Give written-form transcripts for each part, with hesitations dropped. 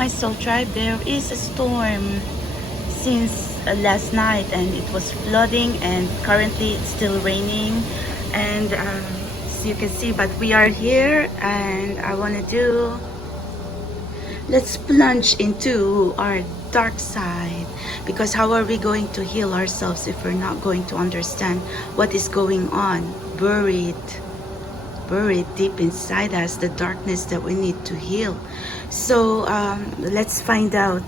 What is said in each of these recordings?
my soul tribe, there is a storm since last night, and it was flooding, and currently it's still raining. And as you can see, but we are here, and I want to do, let's plunge into our dark side, because how are we going to heal ourselves if we're not going to understand what is going on buried deep inside us, the darkness that we need to heal. So let's find out,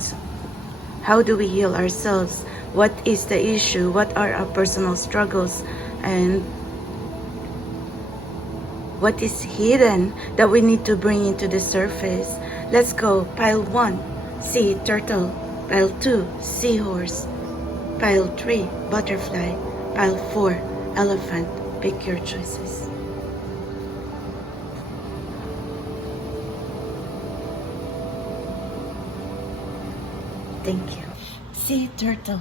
how do we heal ourselves? What is the issue? What are our personal struggles? And what is hidden that we need to bring into the surface? Let's go. Pile 1, sea turtle. Pile 2, seahorse. Pile 3, butterfly. Pile 4, elephant. Pick your choices. Thank you. Sea turtle.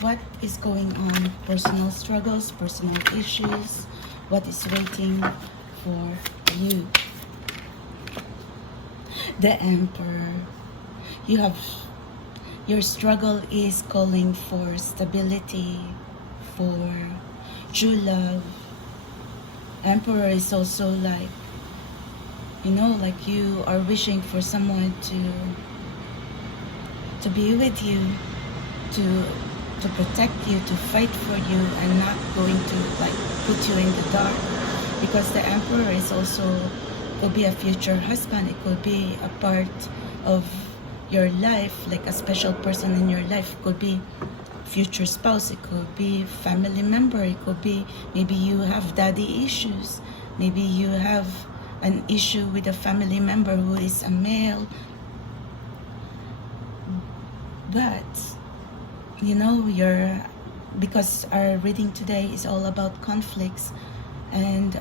What is going on? Personal struggles, personal issues. What is waiting for you? The Emperor. Your struggle is calling for stability, for true love. Emperor is also like, like you are wishing for someone to be with you, to protect you, to fight for you, and not going to like put you in the dark. Because the Emperor is also, could be a future husband, it could be a part of your life, like a special person in your life. It could be future spouse, it could be family member, it could be maybe you have daddy issues, maybe you have an issue with a family member who is a male. But because our reading today is all about conflicts, and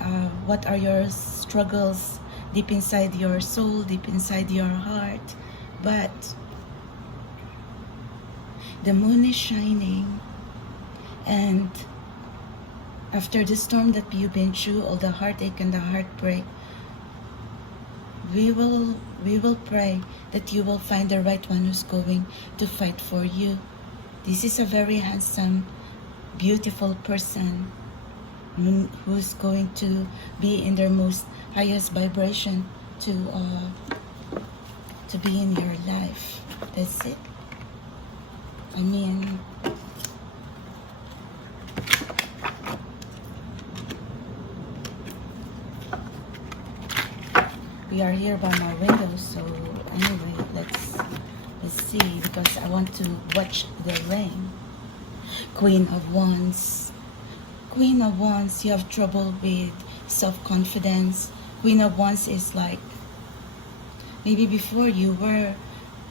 what are your struggles deep inside your soul, deep inside your heart. But the moon is shining, and after the storm that you've been through, all the heartache and the heartbreak, we will pray that you will find the right one who's going to fight for you. This is a very handsome, beautiful person who's going to be in their most highest vibration to be in your life. That's it. I mean, we are here by my window, so anyway, let's see, because I want to watch the rain. Queen of Wands. Queen of Wands, you have trouble with self-confidence. Queen of Wands is like, maybe before you were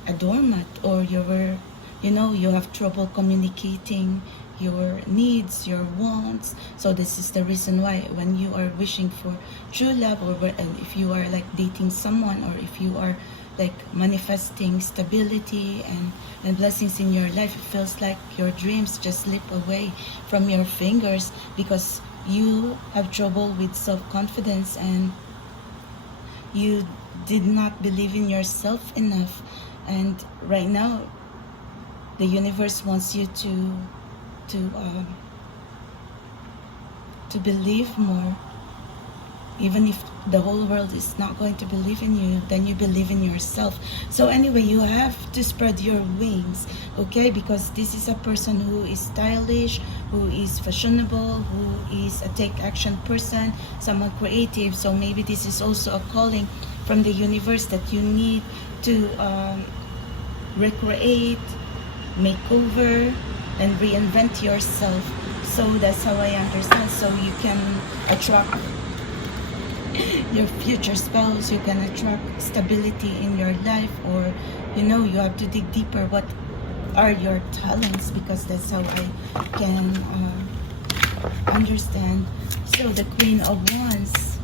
a doormat, or you were, you have trouble communicating your needs, your wants. So this is the reason why when you are wishing for true love, or if you are like dating someone, or if you are like manifesting stability and blessings in your life, it feels like your dreams just slip away from your fingers because you have trouble with self-confidence, and you did not believe in yourself enough. And right now the universe wants you to believe more. Even if the whole world is not going to believe in you, then you believe in yourself. So anyway, you have to spread your wings, okay? Because this is a person who is stylish, who is fashionable, who is a take action person, someone creative. So maybe this is also a calling from the universe that you need to recreate, make over, and reinvent yourself. So that's how I understand. So you can attract your future spouse, you can attract stability in your life, or you have to dig deeper what are your talents, because that's how I can understand. So the Queen of Wands,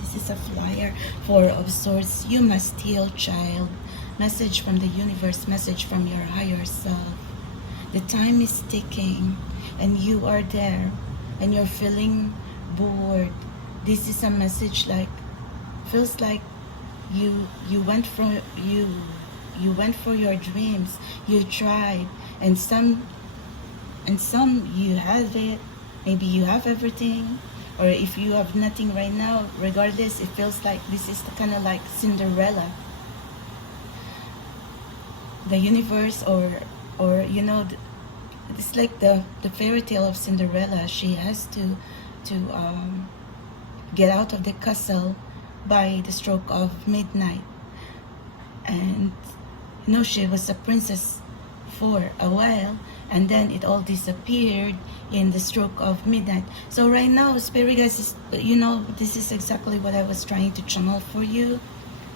this is a flyer. Four of Swords, you must heal, child. Message from the universe, message from your higher self. The time is ticking, and you are there, and you're feeling bored, This is a message like, feels like you went for your dreams, you tried, and some you have it, maybe you have everything, or if you have nothing right now, regardless, it feels like this is kind of like Cinderella. The universe, or you know, it's like the fairy tale of Cinderella. She has to get out of the castle by the stroke of midnight, and you know, she was a princess for a while, and then it all disappeared in the stroke of midnight. So right now, spirit guys, is, you know, this is exactly what I was trying to channel for you.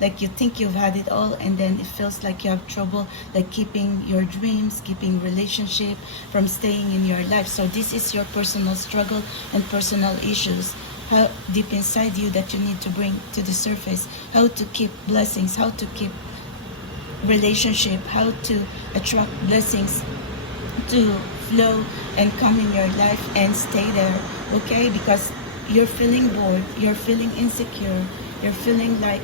Like, you think you've had it all, and then it feels like you have trouble, like keeping your dreams, keeping relationship from staying in your life. So this is your personal struggle and personal issues, how deep inside you, that you need to bring to the surface. How to keep blessings, how to keep relationship, how to attract blessings to flow and come in your life and stay there. Okay, because you're feeling bored, you're feeling insecure, you're feeling like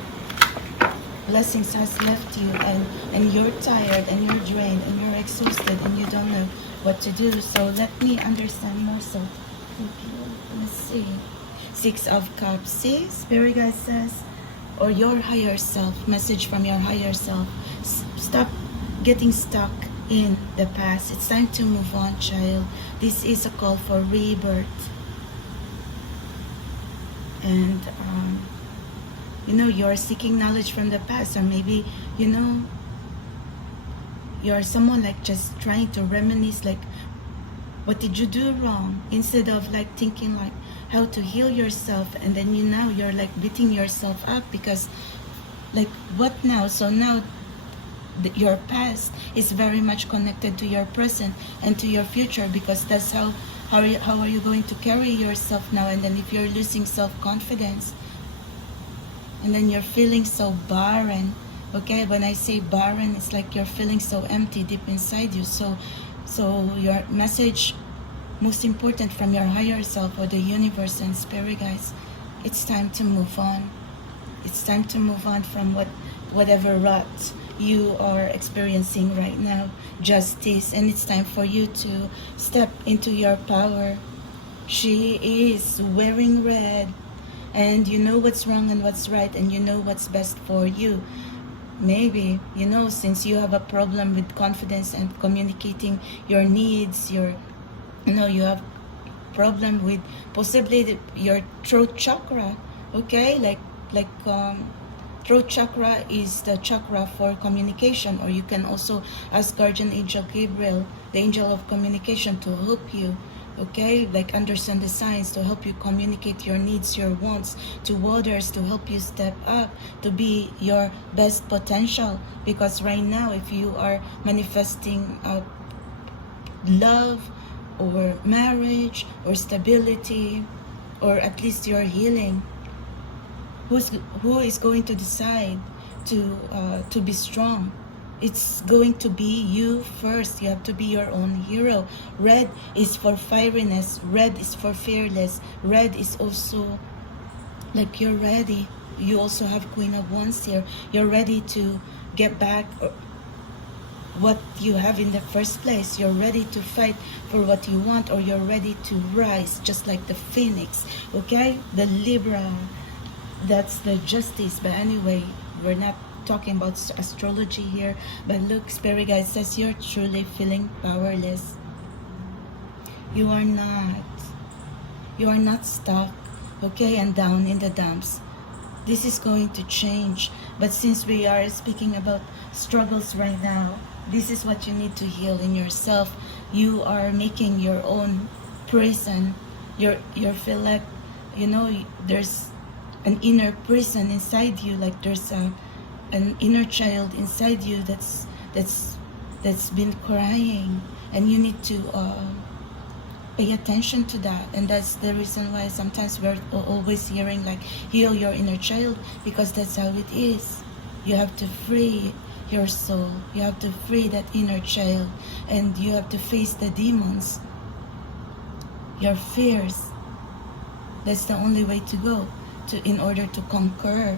blessings has left you, and you're tired, and you're drained, and you're exhausted, and you don't know what to do. So let me understand more. So let's see. 6 of Cups. See, Spirit guide says, or your higher self, message from your higher self, stop getting stuck in the past. It's time to move on, child. This is a call for rebirth. And you know, you're seeking knowledge from the past, or maybe, you know, you're someone like just trying to reminisce, like, what did you do wrong, instead of like thinking like how to heal yourself. And then you're like beating yourself up because like, what now? So now your past is very much connected to your present and to your future, because that's how are you going to carry yourself now. And then if you're losing self-confidence, and then you're feeling so barren, okay? When I say barren, it's like you're feeling so empty deep inside you. So your message, most important, from your higher self or the universe and spirit guides, it's time to move on. It's time to move on from whatever rut you are experiencing right now. Justice, and it's time for you to step into your power. She is wearing red, and you know what's wrong and what's right, and you know what's best for you. Maybe, you know, since you have a problem with confidence and communicating your needs, you have problem with possibly your throat chakra, okay? Like throat chakra is the chakra for communication, or you can also ask Guardian Angel Gabriel, the angel of communication, to help you. Okay, like understand the signs, to help you communicate your needs, your wants to others, to help you step up to be your best potential. Because right now, if you are manifesting love or marriage or stability, or at least your healing, who is going to decide to be strong? It's going to be you first. You have to be your own hero. Red is for fieriness. Red is for fearless. Red is also like you're ready. You also have Queen of Wands here. You're ready to get back what you have in the first place. You're ready to fight for what you want, or you're ready to rise just like the phoenix. Okay, the Libra, that's the Justice. But anyway, we're not talking about astrology here. But look, Spirit guide says you're truly feeling powerless. You are not stuck, okay, and down in the dumps. This is going to change. But since we are speaking about struggles right now, this is what you need to heal in yourself. You are making your own prison. You feel like, you know, there's an inner prison inside you, like there's an inner child inside you that's been crying, and you need to pay attention to that. And that's the reason why sometimes we're always hearing like, heal your inner child, because that's how it is. You have to free your soul. You have to free that inner child, and you have to face the demons, your fears. That's the only way to go. in order to conquer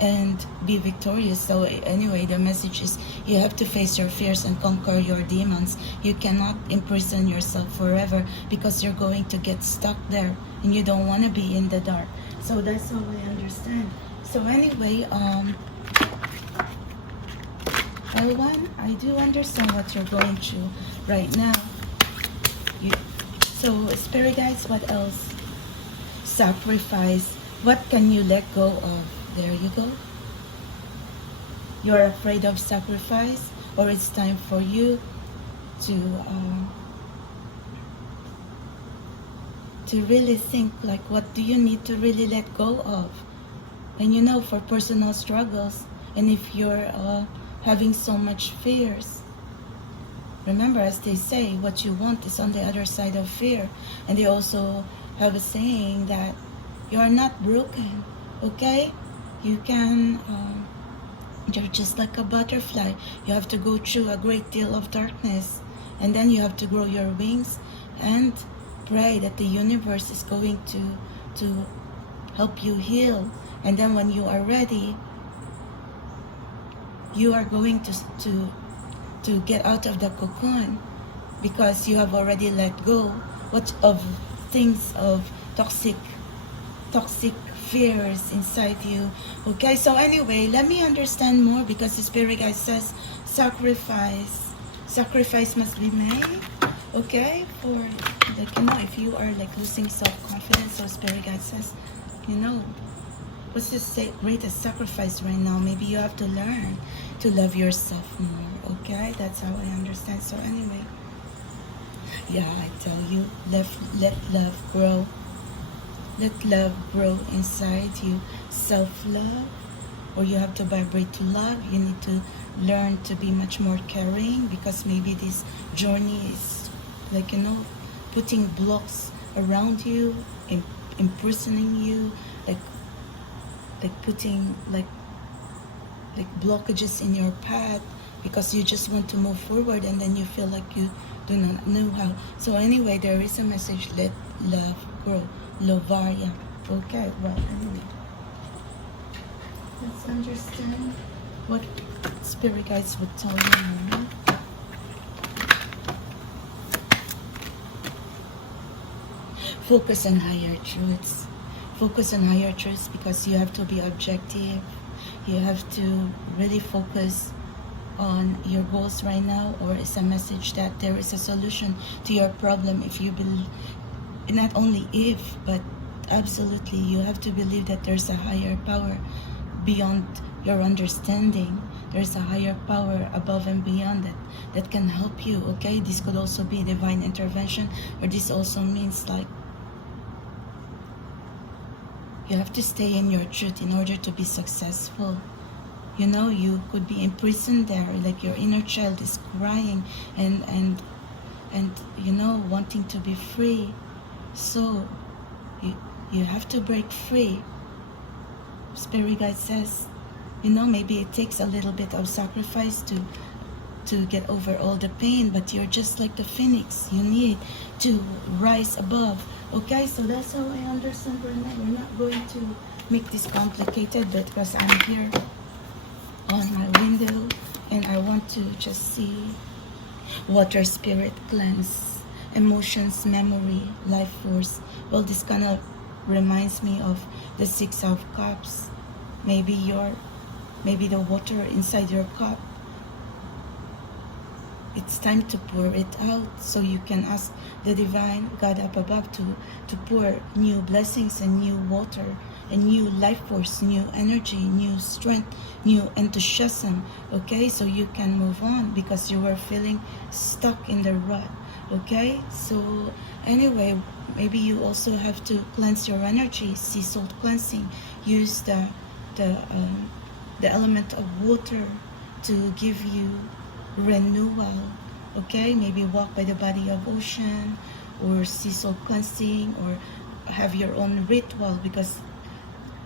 and be victorious. So anyway, the message is you have to face your fears and conquer your demons. You cannot imprison yourself forever, because you're going to get stuck there and you don't want to be in the dark. So that's how I understand. So anyway, L1, I do understand what you're going through right now. So spirit guides, what else? Sacrifice. What can you let go of? There you go. You're afraid of sacrifice, or it's time for you to really think, like, what do you need to really let go of? And you know, for personal struggles, and if you're having so much fears, remember, as they say, what you want is on the other side of fear. And they also have a saying that you are not broken, okay? You can, you're just like a butterfly. You have to go through a great deal of darkness, and then you have to grow your wings and pray that the universe is going to help you heal. And then when you are ready, you are going to get out of the cocoon, because you have already let go of things, of toxic fears inside you. Okay, so anyway, let me understand more, because the spirit guide says sacrifice must be made. Okay, for, like, you know, if you are like losing self-confidence, so spirit guide says, you know, what's the greatest sacrifice right now? Maybe you have to learn to love yourself more. Okay, that's how I understand. So anyway, yeah, I tell you, let love grow. Let love grow inside you. Self-love, or you have to vibrate to love. You need to learn to be much more caring, because maybe this journey is, like, you know, putting blocks around you, imprisoning you, like putting like blockages in your path, because you just want to move forward, and then you feel like you do not know how. So anyway, there is a message, let love grow. Lovaria. Okay, well, anyway, let's understand what spirit guides would tell you now. Focus on higher truths. Focus on higher truths, because you have to be objective. You have to really focus on your goals right now, or it's a message that there is a solution to your problem. If you believe, not only if, but absolutely, you have to believe that there's a higher power beyond your understanding. There's a higher power above and beyond that can help you. Okay, this could also be divine intervention, or this also means, like, you have to stay in your truth in order to be successful. You know, you could be imprisoned there, like your inner child is crying and you know, wanting to be free. So you have to break free. Spirit guide says, you know, maybe it takes a little bit of sacrifice to get over all the pain, but you're just like the phoenix. You need to rise above. Okay, so that's how I understand right now. We're not going to make this complicated, but because I'm here on my window and I want to just see water, spirit, cleanse, emotions, memory, life force. Well, this kind of reminds me of the Six of Cups. Maybe the water inside your cup, it's time to pour it out, so you can ask the divine God up above to pour new blessings and new water and new life force, new energy, new strength, new enthusiasm. Okay, so you can move on, because you were feeling stuck in the rut. Okay, so anyway, maybe you also have to cleanse your energy. Sea salt cleansing. Use the element of water to give you renewal. Okay, maybe walk by the body of ocean, or sea salt cleansing, or have your own ritual, because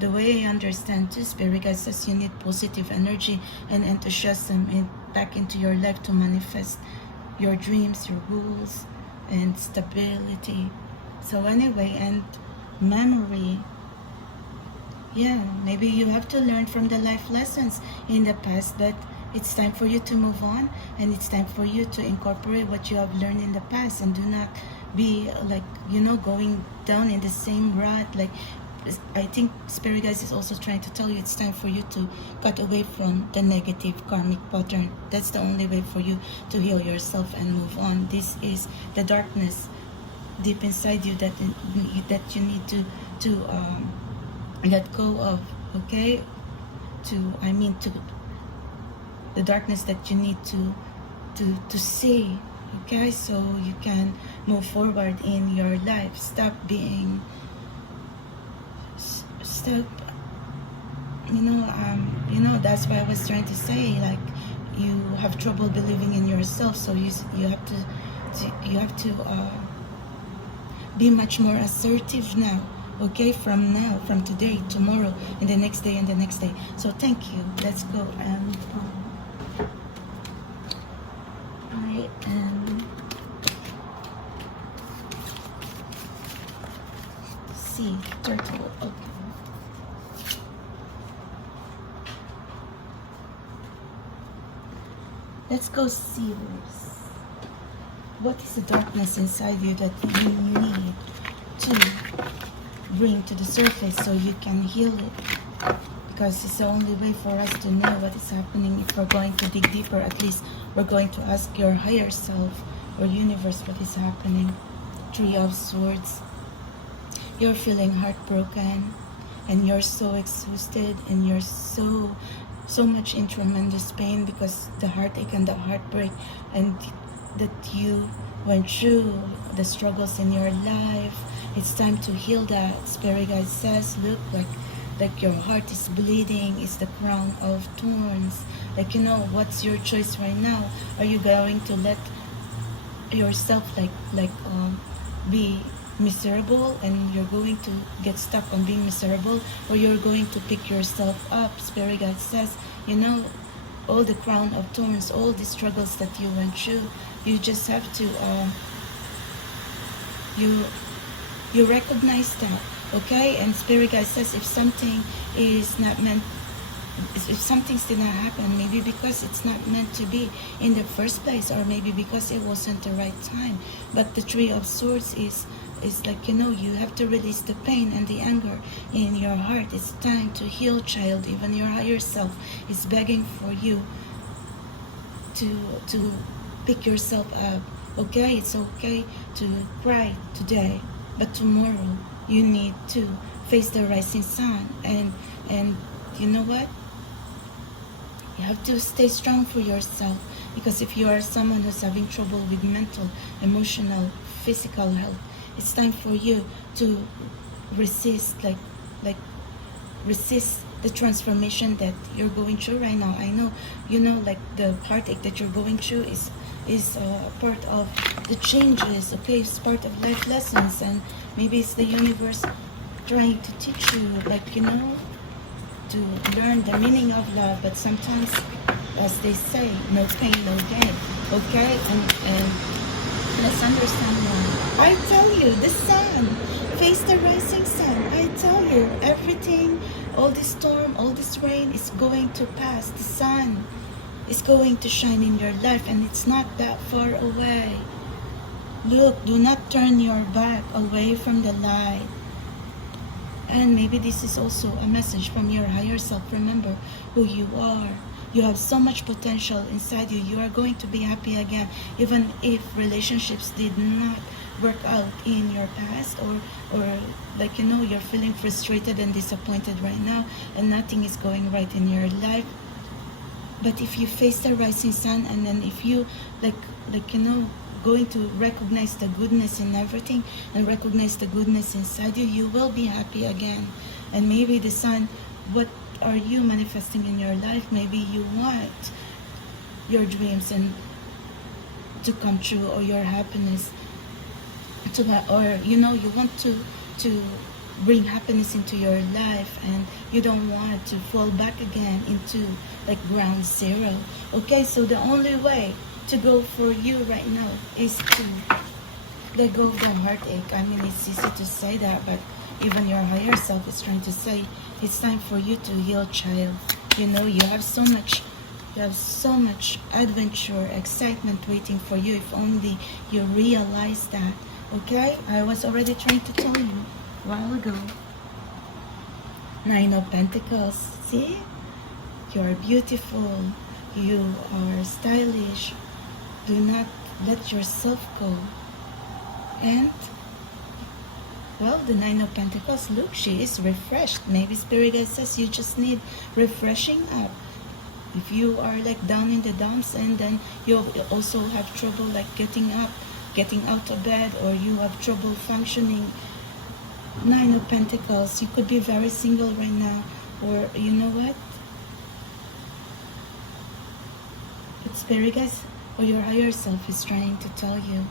the way I understand too, Spirit guide says you need positive energy and enthusiasm back into your life to manifest your dreams, your goals, and stability. So anyway, and memory, Yeah, maybe you have to learn from the life lessons in the past, but it's time for you to move on, and it's time for you to incorporate what you have learned in the past, and do not be like, going down in the same rut. Like, I think Spirit Guys is also trying to tell you it's time for you to cut away from the negative karmic pattern. That's the only way for you to heal yourself and move on. This is the darkness deep inside you that you need to let go of, okay? To the darkness that you need to see, okay? So you can move forward in your life. Stop, that's why I was trying to say, like, you have trouble believing in yourself, so you have to be much more assertive now, okay? From today, tomorrow, and the next day, and the next day. So thank you. Let's go and I am sea turtle. Okay. Let's go seers. What is the darkness inside you that you need to bring to the surface so you can heal it? Because it's the only way for us to know what is happening. If we're going to dig deeper, at least we're going to ask your higher self or universe what is happening. Three of Swords. You're feeling heartbroken, and you're so exhausted, and you're so much in tremendous pain because the heartache and the heartbreak, and that you went through, the struggles in your life. It's time to heal that. Spirit guide says, look, like your heart is bleeding. It's the crown of thorns. Like, what's your choice right now? Are you going to let yourself be miserable, and you're going to get stuck on being miserable, or you're going to pick yourself up? Spirit guide says, all the crown of thorns, all the struggles that you went through, you just have to you recognize that, okay? And Spirit guide says, if something is not meant, if something's did not happen, maybe because it's not meant to be in the first place, or maybe because it wasn't the right time. But the Three of Swords is like, you have to release the pain and the anger in your heart. It's time to heal, child. Even your higher self is begging for you to pick yourself up, okay? It's okay to cry today, but tomorrow you need to face the rising sun. And you know what? You have to stay strong for yourself, because if you are someone who's having trouble with mental, emotional, physical health, it's time for you to resist, resist the transformation that you're going through right now. I know, like the heartache that you're going through is part of the changes, okay? It's part of life lessons, and maybe it's the universe trying to teach you, to learn the meaning of love. But sometimes, as they say, no pain, no gain, okay? And let's understand one. I tell you, the sun, face the rising sun. I tell you, everything, all this storm, all this rain is going to pass. The sun is going to shine in your life, and it's not that far away. Look, do not turn your back away from the light. And maybe this is also a message from your higher self. Remember who you are. You have so much potential inside you. You are going to be happy again, even if relationships did not work out in your past, or you're feeling frustrated and disappointed right now, and nothing is going right in your life. But if you face the rising sun, and then if you going to recognize the goodness in everything, and recognize the goodness inside you, you will be happy again. And maybe the sun, what are you manifesting in your life? Maybe you want your dreams and to come true, or your happiness to, or you want to bring happiness into your life, and you don't want to fall back again into ground zero, okay? So the only way to go for you right now is to let go of the heartache. I mean, it's easy to say that, but even your higher self is trying to say, It's time for you to heal, child. You know, you have so much adventure, excitement waiting for you if only you realize that. Okay? I was already trying to tell you a while ago. Nine of Pentacles. See? You're beautiful. You are stylish. Do not let yourself go. And, well, the Nine of Pentacles, look, she is refreshed. Maybe Spirit Guide says you just need refreshing up. If you are like down in the dumps and then you also have trouble like getting up, getting out of bed, or you have trouble functioning. Nine of Pentacles, you could be very single right now, or you know what? But Spirit Guides or your higher self is trying to tell you.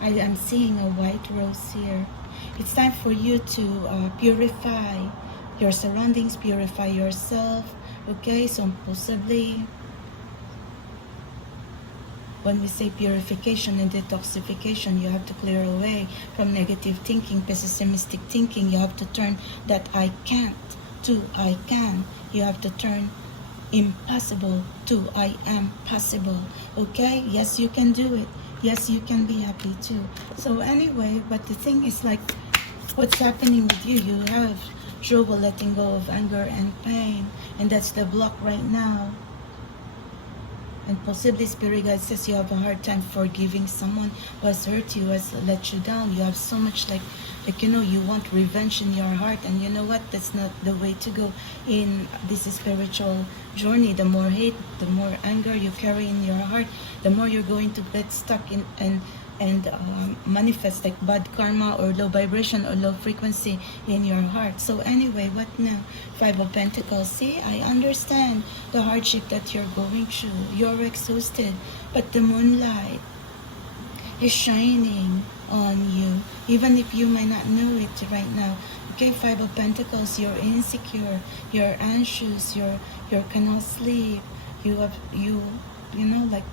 I am seeing a white rose here. It's time for you to purify your surroundings, purify yourself. Okay, so possibly when we say purification and detoxification, you have to clear away from negative thinking, pessimistic thinking. You have to turn that I can't to I can. You have to turn impossible to I am possible. Okay, yes, you can do it. Yes, you can be happy too. So anyway, but the thing is like, what's happening with you? You have trouble letting go of anger and pain, and that's the block right now. And possibly Spirit Guide says you have a hard time forgiving someone who has hurt you, has let you down. You have so much like you know, you want revenge in your heart, and you know what? That's not the way to go in this spiritual journey. The more hate, the more anger you carry in your heart, the more you're going to get stuck in and manifest like bad karma or low vibration or low frequency in your heart. So anyway, what now? Five of Pentacles. See, I understand the hardship that you're going through. You're exhausted, but the moonlight is shining on you, even if you might not know it right now. Okay, Five of Pentacles, you're insecure, you're anxious, you cannot sleep, you know, like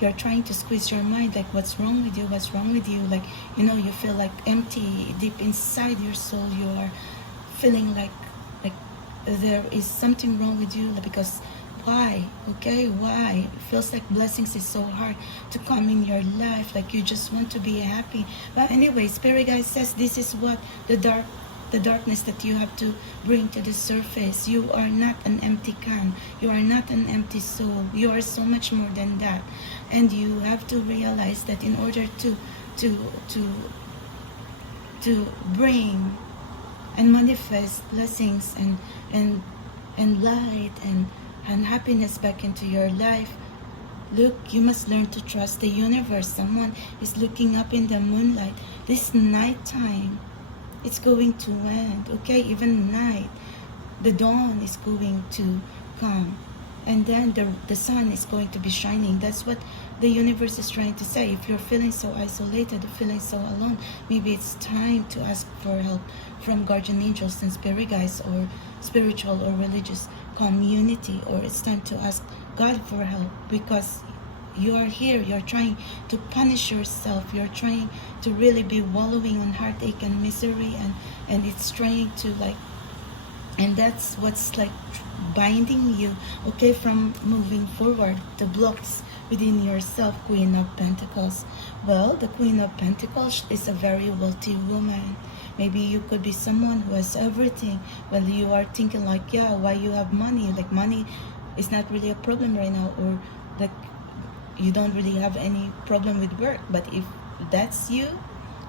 you're trying to squeeze your mind, like what's wrong with you, like, you know, you feel like empty deep inside your soul. You are feeling like there is something wrong with you, because why? Okay, why? It feels like blessings is so hard to come in your life, like you just want to be happy. But anyway, Spirit Guide says this is what the darkness that you have to bring to the surface. You are not an empty can. You are not an empty soul. You are so much more than that. And you have to realize that in order to bring and manifest blessings and light and happiness back into your life, look, you must learn to trust the universe. Someone is looking up in the moonlight. This nighttime, it's going to end, okay? Even night, the dawn is going to come, and then the sun is going to be shining. That's what the universe is trying to say. If you're feeling so isolated, feeling so alone, maybe it's time to ask for help from guardian angels and spirit guides or spiritual or religious community, or it's time to ask God for help, because you are here, you're trying to punish yourself, you're trying to really be wallowing on heartache and misery, and it's trying to like, and that's what's like binding you, okay, from moving forward, the blocks within yourself. Queen of Pentacles. Well, the Queen of Pentacles is a very wealthy woman. Maybe you could be someone who has everything. Well, you are thinking like, yeah, why you have money? Like money is not really a problem right now, or like you don't really have any problem with work. But if that's you,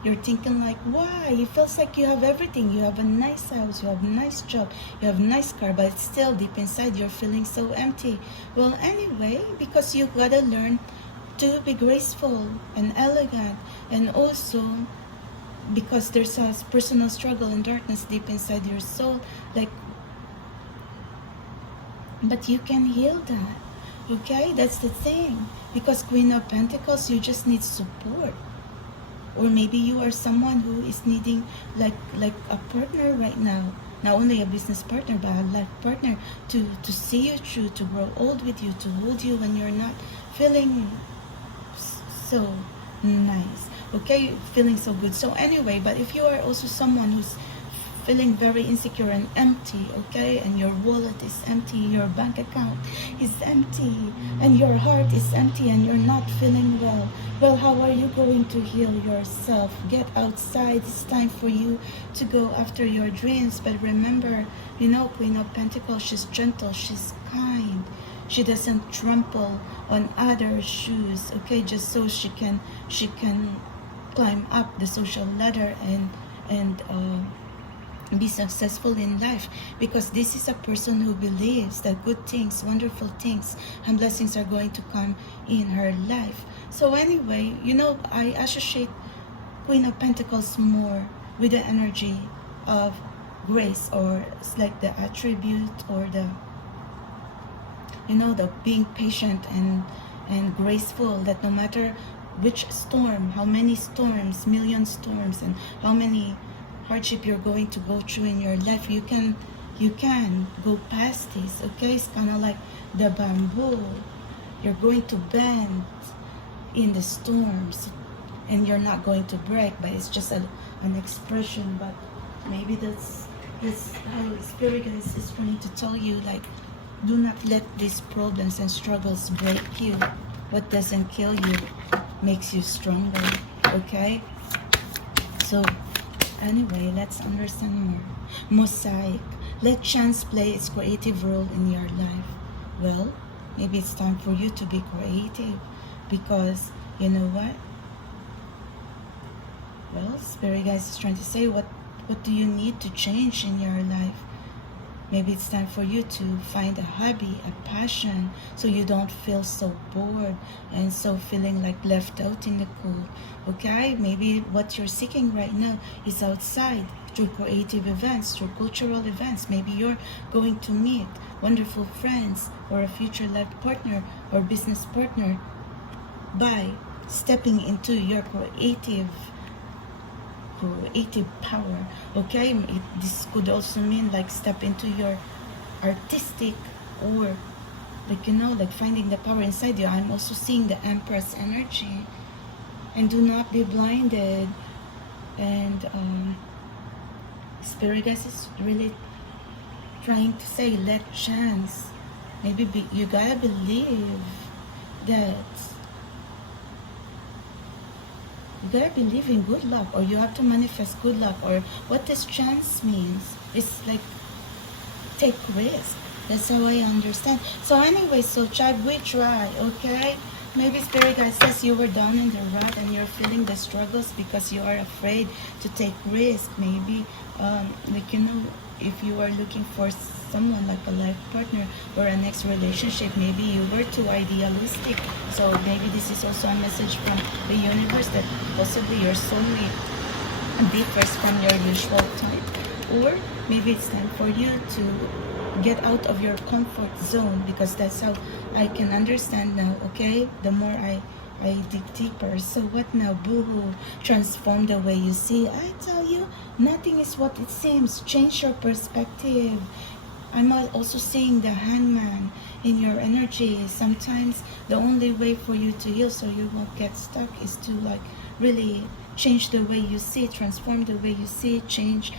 you're thinking like, why? It feels like you have everything. You have a nice house, you have a nice job, you have a nice car, but still deep inside you're feeling so empty. Well, anyway, because you gotta learn to be graceful and elegant, and also because there's a personal struggle and darkness deep inside your soul, like, but you can heal that, okay? That's the thing. Because Queen of Pentacles, you just need support. Or maybe you are someone who is needing like a partner right now, not only a business partner, but a life partner to see you through, to grow old with you, to hold you when you're not feeling so nice. okay, feeling so good. So anyway, but if you are also someone who's feeling very insecure and empty, okay, and your wallet is empty, your bank account is empty, and your heart is empty, and you're not feeling well, well, how are you going to heal yourself? Get outside. It's time for you to go after your dreams. But remember, you know, Queen of Pentacles, she's gentle, she's kind, she doesn't trample on others' shoes, okay, just so she can climb up the social ladder and be successful in life, because this is a person who believes that good things, wonderful things, and blessings are going to come in her life. So anyway, you know, I associate Queen of Pentacles more with the energy of grace, or it's like the attribute, or the, you know, the being patient and graceful, that no matter which storm, how many storms, million storms, and how many hardship you're going to go through in your life, you can go past this, okay? It's kind of like the bamboo. You're going to bend in the storms, and you're not going to break, but it's just an expression. But maybe that's how Spirit is trying to tell you, like, do not let these problems and struggles break you. What doesn't kill you makes you stronger, okay? So anyway, let's understand more. Mosaic. Let chance play its creative role in your life. Well, maybe it's time for you to be creative, because you know what? Well, Spirit guys is trying to say, what do you need to change in your life? Maybe it's time for you to find a hobby, a passion, so you don't feel so bored and so feeling like left out in the cold. Okay? Maybe what you're seeking right now is outside, through creative events, through cultural events. Maybe you're going to meet wonderful friends, or a future life partner or business partner, by stepping into your creative power, okay? This could also mean like step into your artistic, or like, you know, like finding the power inside you. I'm also seeing the Empress energy, and do not be blinded. And Spirit guys is really trying to say, let chance, maybe you gotta believe that. You gotta believe in good luck, or you have to manifest good luck, or what this chance means is like, take risk. That's how I understand. So anyway, so child, we try, okay? Maybe Spirit guide says you were down in the rut and you're feeling the struggles because you are afraid to take risk. Maybe like, you know, if you are looking for someone like a life partner or a next relationship, maybe you were too idealistic. So maybe this is also a message from the universe that possibly your soulmate differs from your usual type. Or maybe it's time for you to get out of your comfort zone, because that's how I can understand now, okay? The more I dig deeper. So what now? Boo-hoo. Transform the way you see. I tell you, nothing is what it seems. Change your perspective. I'm also seeing the Hangman in your energy. Sometimes the only way for you to heal so you won't get stuck is to like really change the way you see, transform the way you see, change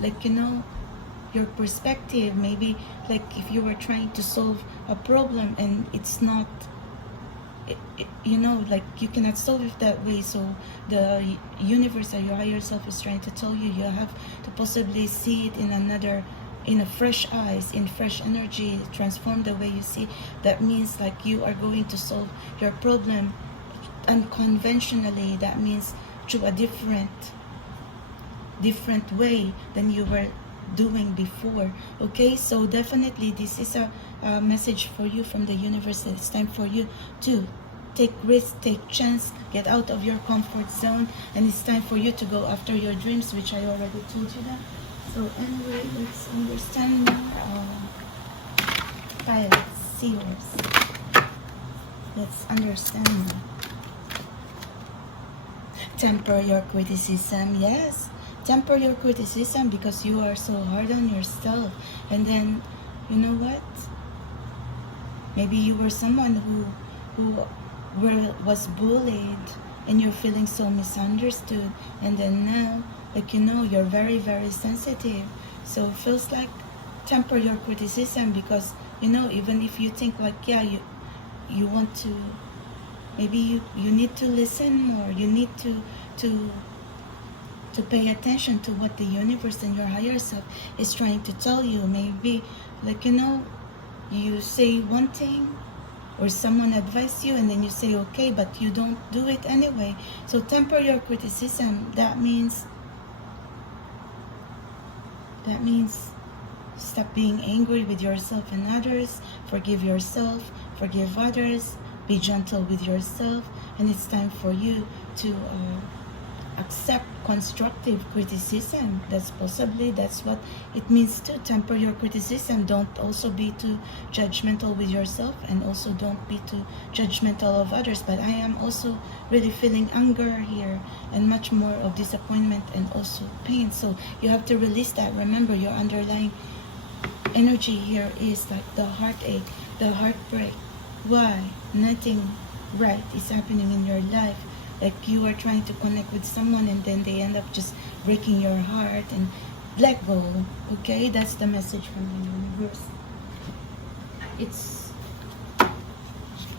like, you know, your perspective. Maybe like if you were trying to solve a problem and it's not, you know, like you cannot solve it that way, so the universe or your higher self is trying to tell you, you have to possibly see it in another, in a fresh eyes, in fresh energy, transform the way you see. That means like you are going to solve your problem unconventionally. That means through a different way than you were doing before. Okay, so definitely this is a message for you from the universe. It's time for you to take risk, take chance, get out of your comfort zone, and it's time for you to go after your dreams, which I already told you that. So anyway, let's understand more. Violet, seahorse. Let's understand more. Temper your criticism. Yes, temper your criticism, because you are so hard on yourself. And then, you know what? Maybe you were someone who was bullied and you're feeling so misunderstood, and then now, like, you know, you're very, very sensitive. So it feels like temper your criticism, because, you know, even if you think like, yeah, you want to, maybe you need to listen more, you need to pay attention to what the universe and your higher self is trying to tell you. Maybe, like, you know, you say one thing, or someone advised you, and then you say okay, but you don't do it anyway. So temper your criticism. That means stop being angry with yourself and others. Forgive yourself, forgive others, be gentle with yourself, and it's time for you to accept constructive criticism. That's what it means to temper your criticism. Don't also be too judgmental with yourself, and also don't be too judgmental of others. But I am also really feeling anger here, and much more of disappointment, and also pain. So you have to release that. Remember, your underlying energy here is like the heartache, the heartbreak. Why? Nothing right is happening in your life. Like, you are trying to connect with someone, and then they end up just breaking your heart, and let go. Okay, that's the message from the universe. It's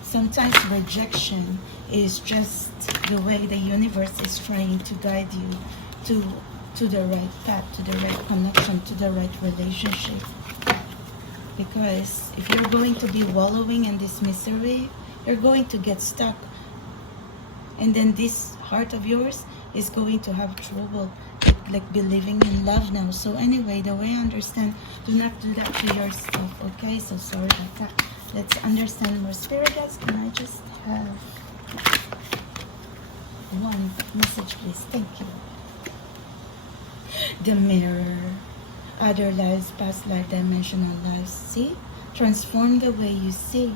sometimes rejection is just the way the universe is trying to guide you to the right path, to the right connection, to the right relationship. Because if you're going to be wallowing in this misery, you're going to get stuck. And then this heart of yours is going to have trouble, like believing in love now. So anyway, the way I understand, do not do that to yourself, okay? So sorry about that. Let's understand more. Spirit guides, can I just have one message, please? Thank you. The mirror. Other lives, past life, dimensional lives. See? Transform the way you see.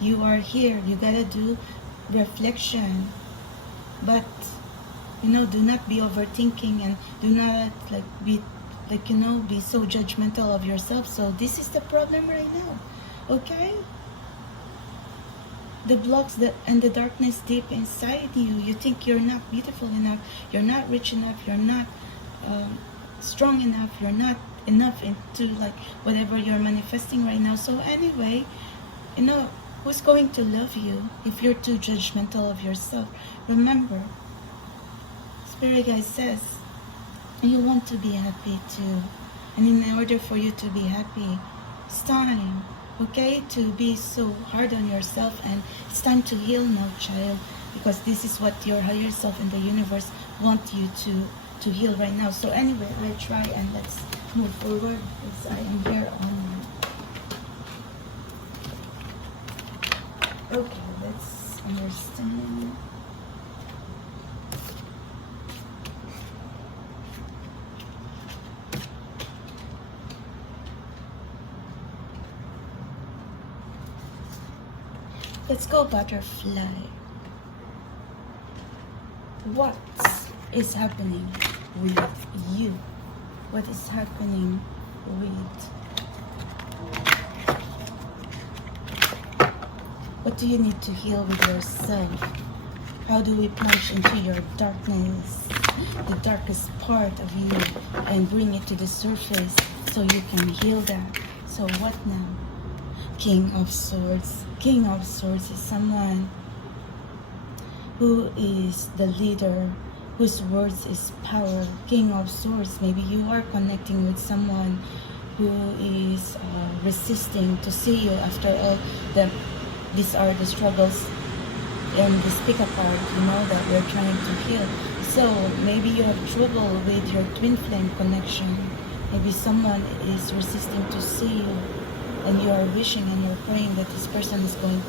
You are here. You gotta do reflection. But, you know, do not be overthinking, and do not be so judgmental of yourself. So this is the problem right now, okay? The blocks and the darkness deep inside you. You think you're not beautiful enough, you're not rich enough, you're not strong enough, you're not enough into like whatever you're manifesting right now. So anyway, you know, who's going to love you if you're too judgmental of yourself? Remember, Spirit Guide says you want to be happy too. And in order for you to be happy, it's time, okay, to be so hard on yourself. And it's time to heal now, child. Because this is what your higher self and the universe want you to heal right now. So anyway, I try, and let's move forward, because I am here on. Okay, let's understand. Let's go, butterfly. What is happening with you? What is happening with... What do you need to heal with yourself? How do we plunge into your darkness, the darkest part of you, and bring it to the surface so you can heal that? So what now? King of Swords. King of Swords is someone who is the leader, whose words is power. King of Swords, maybe you are connecting with someone who is resisting to see you after all these are the struggles and the speak apart, you know, that we're trying to heal. So maybe you have trouble with your twin flame connection. Maybe someone is resisting to see you, and you are wishing and you're praying that this person is going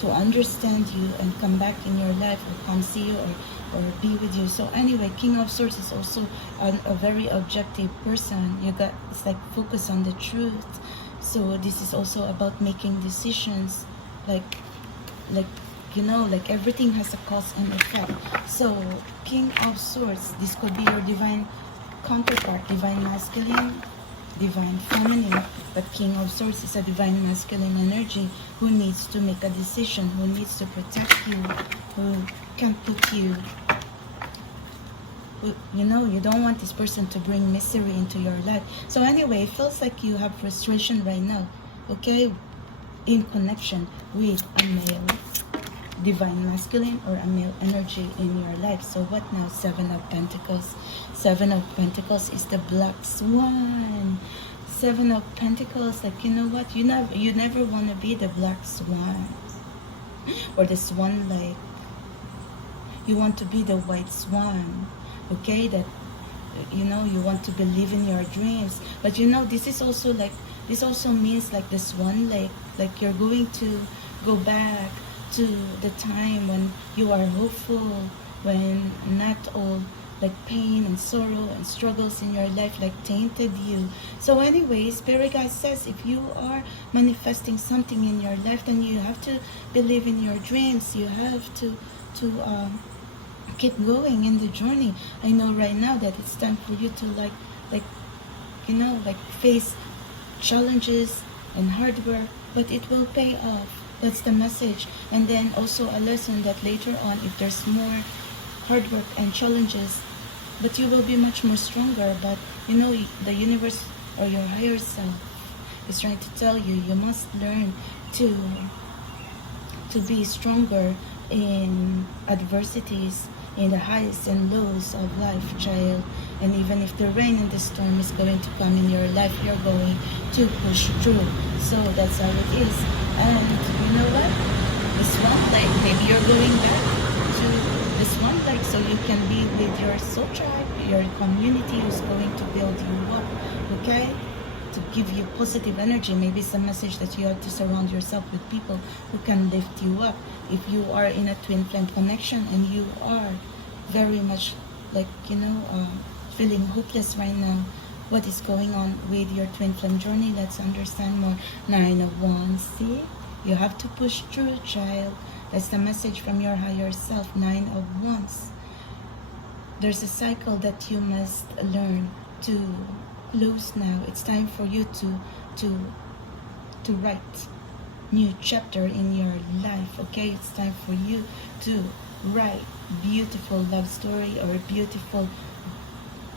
to understand you and come back in your life, or come see you, or be with you. So anyway, King of Swords is also a very objective person. It's like focus on the truth. So this is also about making decisions, like you know, like everything has a cause and effect. So King of Swords, this could be your divine counterpart, divine masculine, divine feminine, but King of Swords is a divine masculine energy who needs to make a decision, who needs to protect you, who can put you, you know, you don't want this person to bring misery into your life. So anyway, it feels like you have frustration right now, okay, in connection with a male divine masculine or a male energy in your life. So what now? Seven of Pentacles. Seven of Pentacles is the black swan. Seven of Pentacles, like, you know what, you never want to be the black swan or the swan lake. You want to be the white swan, okay, that, you know, you want to believe in your dreams. But you know, this is also like, this also means like the swan lake, like you're going to go back to the time when you are hopeful, when not all like pain and sorrow and struggles in your life like tainted you. So anyway, Spirit Guide says if you are manifesting something in your life, then you have to believe in your dreams. You have to keep going in the journey. I know right now that it's time for you to like you know, like face challenges and hard work, but it will pay off. That's the message. And then also a lesson that later on, if there's more hard work and challenges, but you will be much more stronger. But you know, the universe or your higher self is trying to tell you, you must learn to be stronger in adversities, in the highs and lows of life, child. And even if the rain and the storm is going to come in your life, you're going to push through. So that's how it is. And you know what? The swan lake, maybe you're going back to the swan lake so you can be with your soul tribe, your community who's going to build you up, okay? To give you positive energy. Maybe it's a message that you have to surround yourself with people who can lift you up. If you are in a twin flame connection and you are very much like, you know, feeling hopeless right now, what is going on with your twin flame journey? Let's understand more. Nine of Wands. See, you have to push through, child. That's the message from your higher self. Nine of Wands. There's a cycle that you must learn to close now. It's time for you to write new chapter in your life, okay? It's time for you to write beautiful love story or a beautiful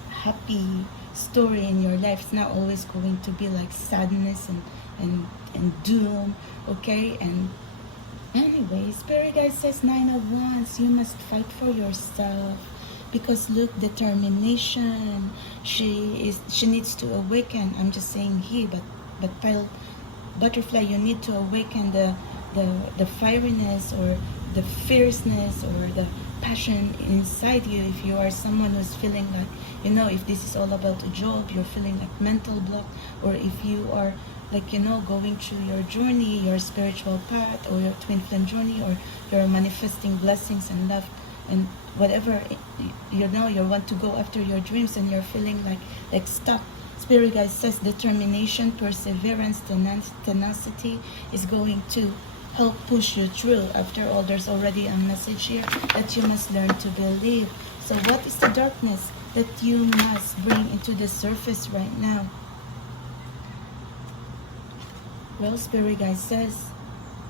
happy story in your life. It's not always going to be like sadness and doom, okay? And anyway, Spirit Guide says Nine of Wands, you must fight for yourself. Because look, determination, she needs to awaken. I'm just saying here, but pale butterfly, you need to awaken the fieriness or the fierceness or the passion inside you. If you are someone who's feeling like, you know, if this is all about a job, you're feeling like mental block, or if you are like, you know, going through your journey, your spiritual path or your twin flame journey, or you're manifesting blessings and love and whatever, you know, you want to go after your dreams and you're feeling like stuck. Spirit Guide says determination, perseverance, tenacity is going to help push you through. After all, there's already a message here that you must learn to believe. So what is the darkness that you must bring into the surface right now? Well, Spirit Guide says,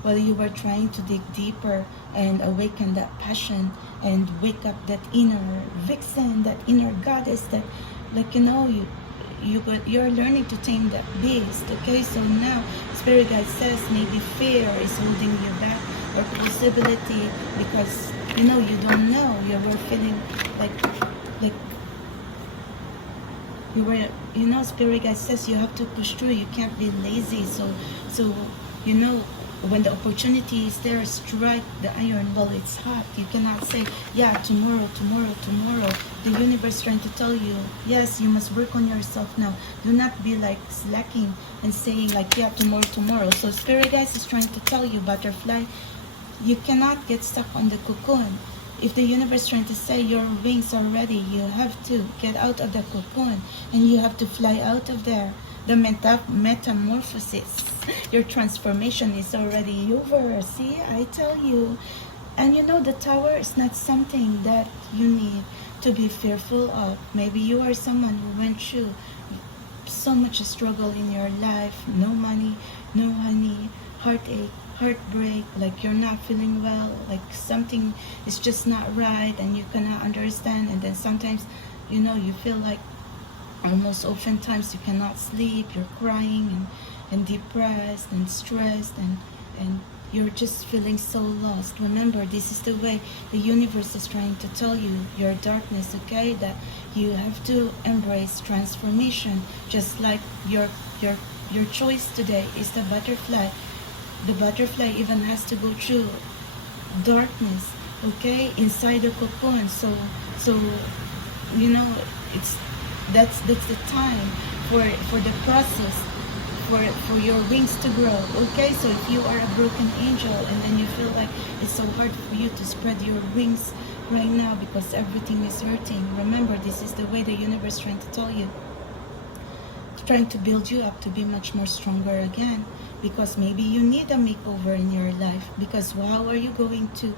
while you were trying to dig deeper and awaken that passion and wake up that inner vixen, that inner goddess, that, like, you know, you're learning to tame that beast, okay? So now Spirit Guide says maybe fear is holding you back, or possibility because, you know, you don't know, you were feeling like you were, you know, Spirit Guide says you have to push through, you can't be lazy. So you know, when the opportunity is there, strike the iron while it's hot. You cannot say, yeah, tomorrow. The universe is trying to tell you, yes, you must work on yourself now. Do not be like slacking and saying like, yeah, tomorrow. So Spirit Guide is trying to tell you, butterfly, you cannot get stuck on the cocoon. If the universe is trying to say your wings are ready, you have to get out of the cocoon and you have to fly out of there. The metamorphosis, your transformation is already over. See, I tell you. And you know, the tower is not something that you need to be fearful of. Maybe you are someone who went through so much struggle in your life, no money, no honey, heartache, heartbreak, like you're not feeling well, like something is just not right and you cannot understand. And then sometimes, you know, you feel like almost oftentimes you cannot sleep, you're crying and depressed and stressed, and you're just feeling so lost. Remember, this is the way the universe is trying to tell you your darkness, okay, that you have to embrace transformation. Just like your choice today is the butterfly. The butterfly even has to go through darkness, okay, inside the cocoon. So you know, that's the time for the process for your wings to grow, okay? So if you are a broken angel and then you feel like it's so hard for you to spread your wings right now because everything is hurting, remember, this is the way the universe is trying to tell you, trying to build you up to be much more stronger again, because maybe you need a makeover in your life. Because how are you going to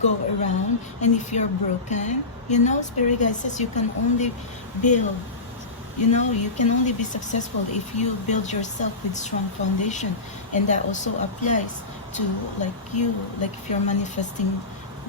go around, and if you're broken, you know, Spirit Guide says you can only build, you know, you can only be successful if you build yourself with strong foundation. And that also applies to like you, like if you're manifesting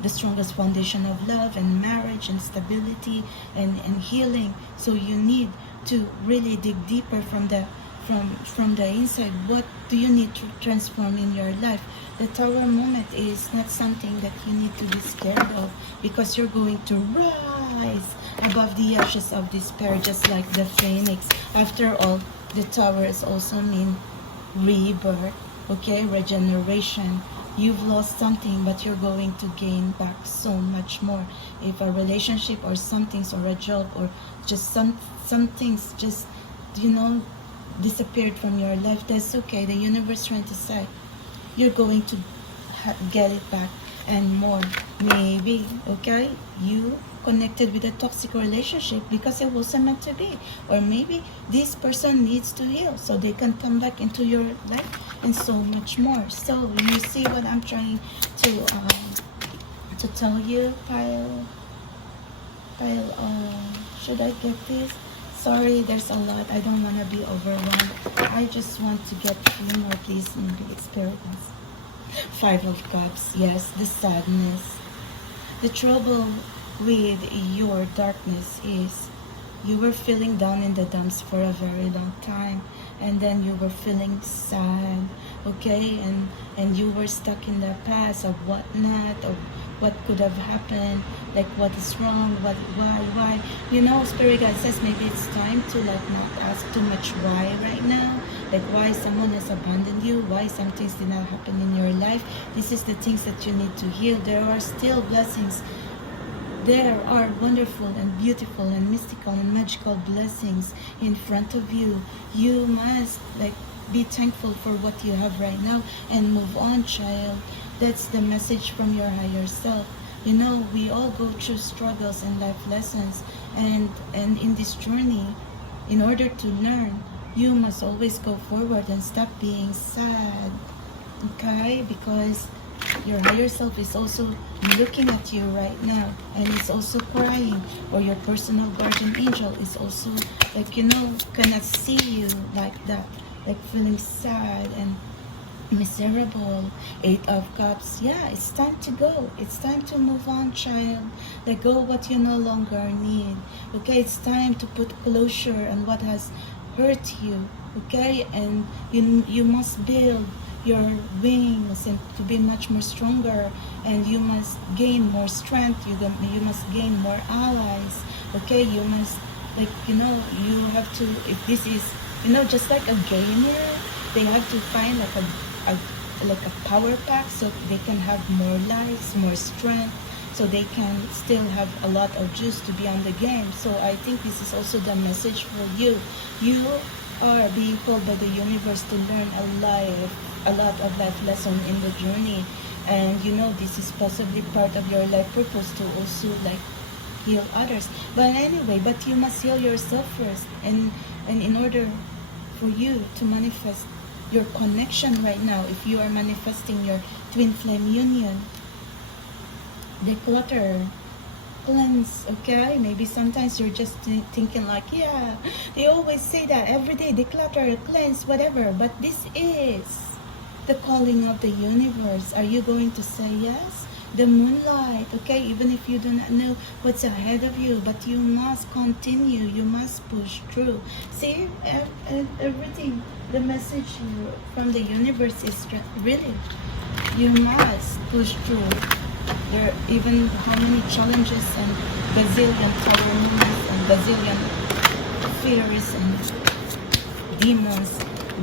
the strongest foundation of love and marriage and stability and healing. So you need to really dig deeper from the inside. What do you need to transform in your life? The Tower moment is not something that you need to be scared of, because you're going to rise above the ashes of despair, just like the phoenix. After all, the towers also mean rebirth, okay, regeneration. You've lost something, but you're going to gain back so much more. If a relationship or some things, or a job, or just some things just, you know, disappeared from your life, that's okay. The universe trying to say you're going to get it back and more. Maybe, okay, you connected with a toxic relationship because it wasn't meant to be, or maybe this person needs to heal so they can come back into your life, and so much more. So you see what I'm trying to tell you, pile. Should I get this? Sorry, there's a lot. I don't want to be overwhelmed. I just want to get a few more, please, maybe experience. Five of Cups. Yes, the sadness. The trouble with your darkness is you were feeling down in the dumps for a very long time, and then you were feeling sad, okay, and you were stuck in the past of what not, of what could have happened, like what is wrong, why, you know. Spirit Guide says maybe it's time to like not ask too much why right now, like why someone has abandoned you, why some things did not happen in your life. This is the things that you need to heal. There are still blessings. There are wonderful and beautiful and mystical and magical blessings in front of you. You must like be thankful for what you have right now and move on, child. That's the message from your higher self. You know, we all go through struggles and life lessons, and in this journey, in order to learn, you must always go forward and stop being sad, okay? Because your higher self is also looking at you right now and is also crying, or your personal guardian angel is also like, you know, cannot see you like that, like feeling sad and miserable. Eight of Cups. Yeah, it's time to go. It's time to move on, child. Let go what you no longer need, okay? It's time to put closure on what has hurt you, okay? And you must build your wings and to be much more stronger, and you must gain more strength. You must gain more allies, okay? You must, like, you know, you have to, if this is, you know, just like a gamer, they have to find like a power pack so they can have more lives, more strength, so they can still have a lot of juice to be on the game. So I think this is also the message for you. You are being called by the universe to learn a lot of life lesson in the journey, and you know, this is possibly part of your life purpose to also like heal others. But anyway, but you must heal yourself first, and in order for you to manifest your connection right now, if you are manifesting your twin flame union, declutter cleanse, okay? Maybe sometimes you're just thinking like, yeah, they always say that every day, declutter, cleanse, whatever. But this is the calling of the universe. Are you going to say yes? The moonlight, okay? Even if you do not know what's ahead of you, but you must continue. You must push through. See, everything, the message from the universe is really, you must push through. There are even how many challenges and gazillion tolerance and gazillion fears and demons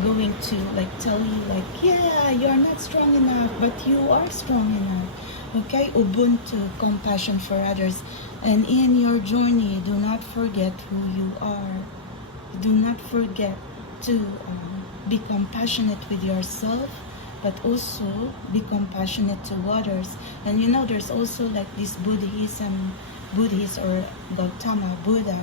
going to like tell you like, yeah, you're not strong enough, but you are strong enough. Okay, Ubuntu, compassion for others. And in your journey, do not forget who you are. Do not forget to be compassionate with yourself, but also be compassionate to others. And you know, there's also like this Buddhist or Gautama Buddha.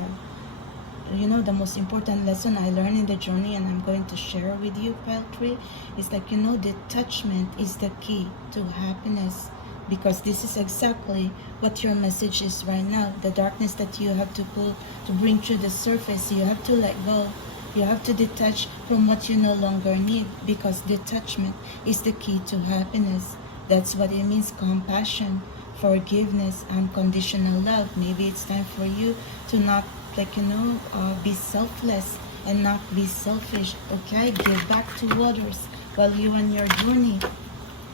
You know, the most important lesson I learned in the journey, and I'm going to share with you, Pile 3, is like, you know, detachment is the key to happiness. Because this is exactly what your message is right now. The darkness that you have to pull to bring to the surface, you have to let go. You have to detach from what you no longer need, because detachment is the key to happiness. That's what it means: compassion, forgiveness, unconditional love. Maybe it's time for you to not, like, you know, be selfless and not be selfish. Okay, give back to others while you on your journey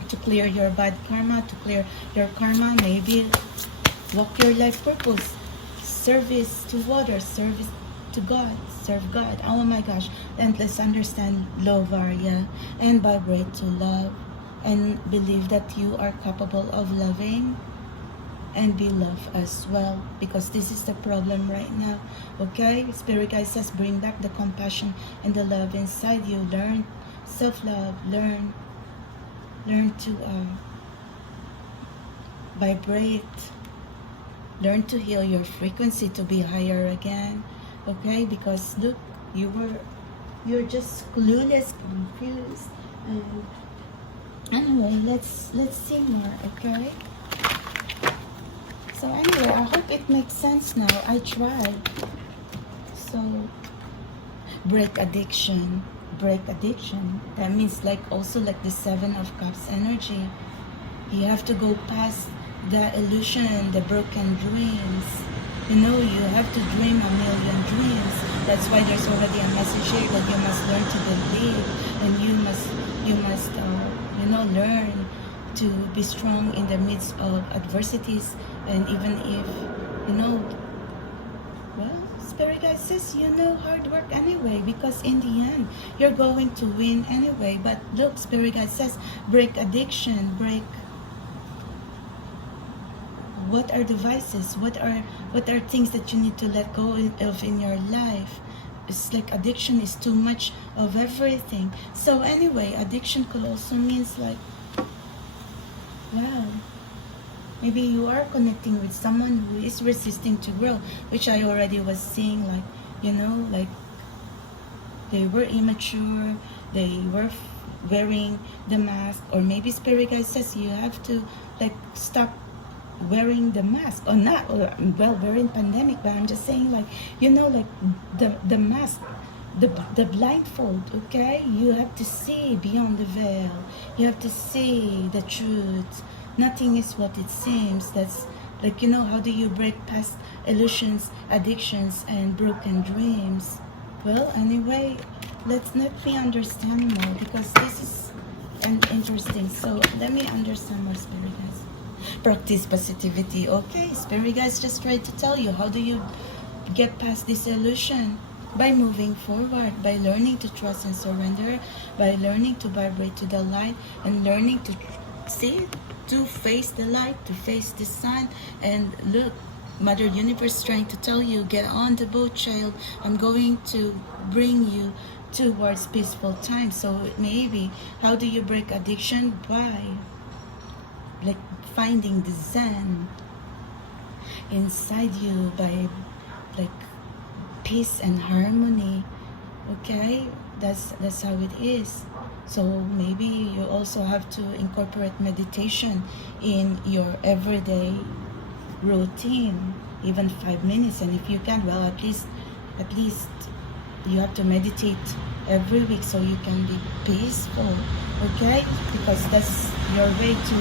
to clear your bad karma, to clear your karma. Maybe walk your life purpose, service to others, service to God, serve God. Oh my gosh. And let's understand Lovarya and vibrate to love and believe that you are capable of loving and be loved as well, because this is the problem right now. Okay, Spirit Guide says bring back the compassion and the love inside you. Learn self-love, learn to vibrate, learn to heal your frequency to be higher again. Okay, because look, you're just clueless, confused. And anyway, let's see more. Okay, so anyway, I hope it makes sense now. I tried. So break addiction. That means like also like the 7 of Cups energy. You have to go past the illusion, the broken dreams. You know, you have to dream a million dreams. That's why there's already a message here that you must learn to believe, and you must you know, learn to be strong in the midst of adversities. And even if, you know, well, Spirit Guide says, you know, hard work anyway, because in the end you're going to win anyway. But look, Spirit Guide says break addiction, break. What are devices? What are things that you need to let go of in your life? It's like addiction is too much of everything. So anyway, addiction could also means like, wow, maybe you are connecting with someone who is resisting to grow, which I already was seeing, like, you know, like they were immature, they were wearing the mask, or maybe Spirit Guide says you have to like stop wearing the mask, or not, or well, we're in pandemic, but I'm just saying, like, you know, like the mask, the blindfold. Okay, you have to see beyond the veil, you have to see the truth. Nothing is what it seems. That's like, you know, how do you break past illusions, addictions, and broken dreams? Well, anyway, let me understand more, because this is interesting. So let me understand more, Spirit Guides. Practice positivity. Okay, Spirit Guides just tried to tell you, how do you get past this illusion? By moving forward, by learning to trust and surrender, by learning to vibrate to the light, and learning to see, to face the light, to face the sun. And look, Mother Universe trying to tell you, get on the boat, child. I'm going to bring you towards peaceful times. So maybe, how do you break addiction? By like finding the Zen inside you, by like peace and harmony. Okay, that's how it is. So maybe you also have to incorporate meditation in your everyday routine, even 5 minutes. And if you can, well, at least you have to meditate every week so you can be peaceful, okay? Because that's your way to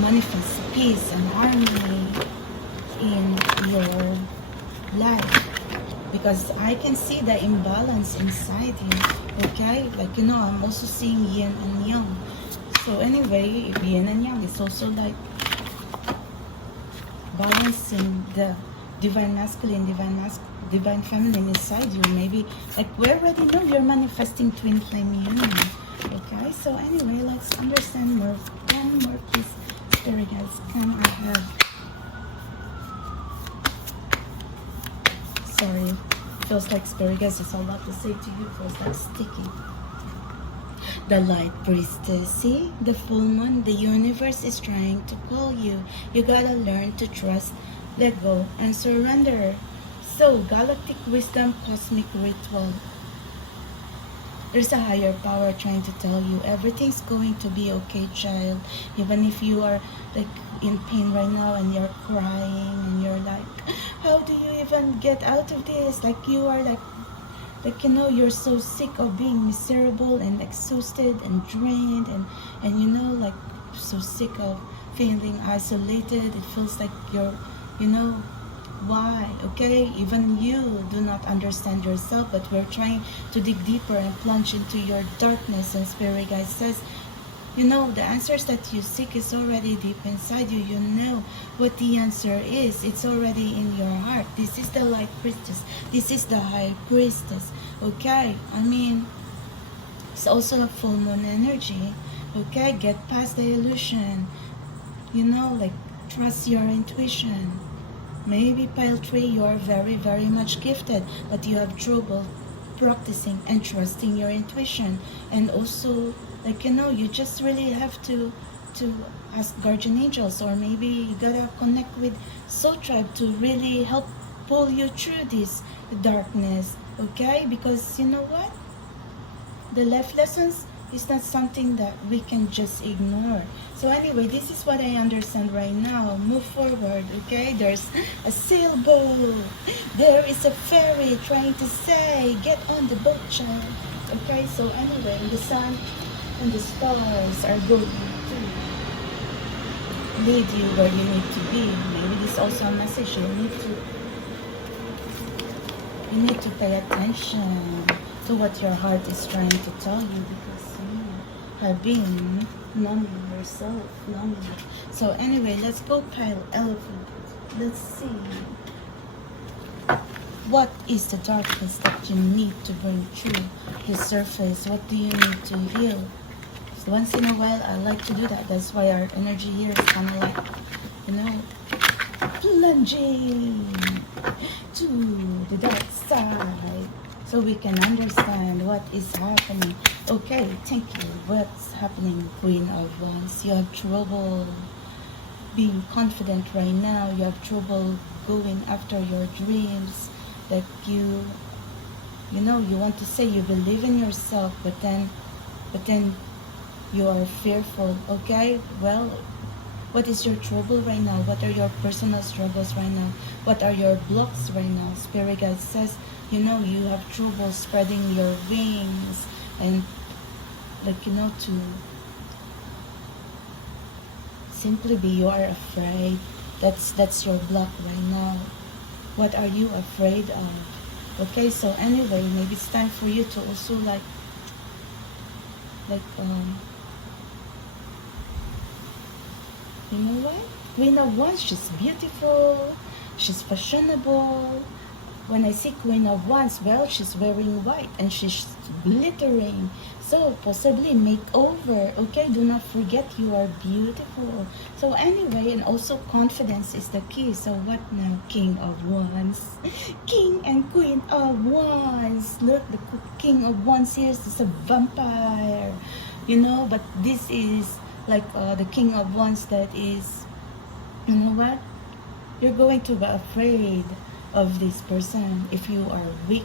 manifest peace and harmony in your life. Because I can see the imbalance inside you, okay? Like, you know, I'm also seeing yin and yang. So anyway, yin and yang is also like balancing the divine masculine, divine feminine inside you. Maybe, like, we already know you're manifesting twin flame union, okay? So anyway, let's understand more. One more, please, spirit guides. Can I have... Sorry, feels like spirit guides is a lot to say to you. Feels like sticky. The light priestess, see, the full moon, the universe is trying to call you. You gotta learn to trust, let go, and surrender. So, galactic wisdom, cosmic ritual. There's a higher power trying to tell you everything's going to be okay, child. Even if you are like in pain right now and you're crying and you're like, how do you even get out of this? Like, you are like, you know, you're so sick of being miserable and exhausted and drained and you know, like, so sick of feeling isolated. It feels like you're, you know, why? Okay, even you do not understand yourself, but we're trying to dig deeper and plunge into your darkness. And spirit guide says, you know, the answers that you seek is already deep inside you. You know what the answer is. It's already in your heart. This is the light priestess. This is the high priestess. Okay, I mean, it's also a full moon energy. Okay, get past the illusion. You know, like, trust your intuition. Maybe pile 3, you are very, very much gifted, but you have trouble practicing and trusting your intuition. And also, like, you know, you just really have to ask guardian angels, or maybe you gotta connect with soul tribe to really help pull you through this darkness, okay? Because you know what? The life lessons is not something that we can just ignore. So anyway, this is what I understand right now. Move forward, okay? There's a sailboat. There is a ferry trying to say, get on the boat, child. Okay, so anyway, the sun and the stars are going to lead you where you need to be. Maybe this is also a message. You need to pay attention to what your heart is trying to tell you, because you have been numbing yourself lonely. So anyway, let's go pile elephant. Let's see. What is the darkness that you need to bring through the surface? What do you need to heal? So once in a while, I like to do that. That's why our energy here is kind of like, you know, plunging to the dark side, so we can understand what is happening. Okay, thank you. What's happening, Queen of Wands? You have trouble being confident right now. You have trouble going after your dreams. That you know, you want to say you believe in yourself, but then you are fearful. Okay, well, what is your trouble right now? What are your personal struggles right now? What are your blocks right now? Spirit guide says, you know, you have trouble spreading your wings and, like, you know, to simply be. You are afraid. That's your block right now. What are you afraid of? Okay, so anyway, maybe it's time for you to also you know what? Queen of Wands, she's beautiful, she's fashionable. When I see Queen of Wands, well, she's wearing white and she's glittering. So possibly makeover. Okay, do not forget you are beautiful. So anyway, and also confidence is the key. So what now? King of Wands, King and Queen of Wands. Look, the King of Wands here is a vampire, you know, but this is like the King of Wands that is, you know what, you're going to be afraid of this person if you are weak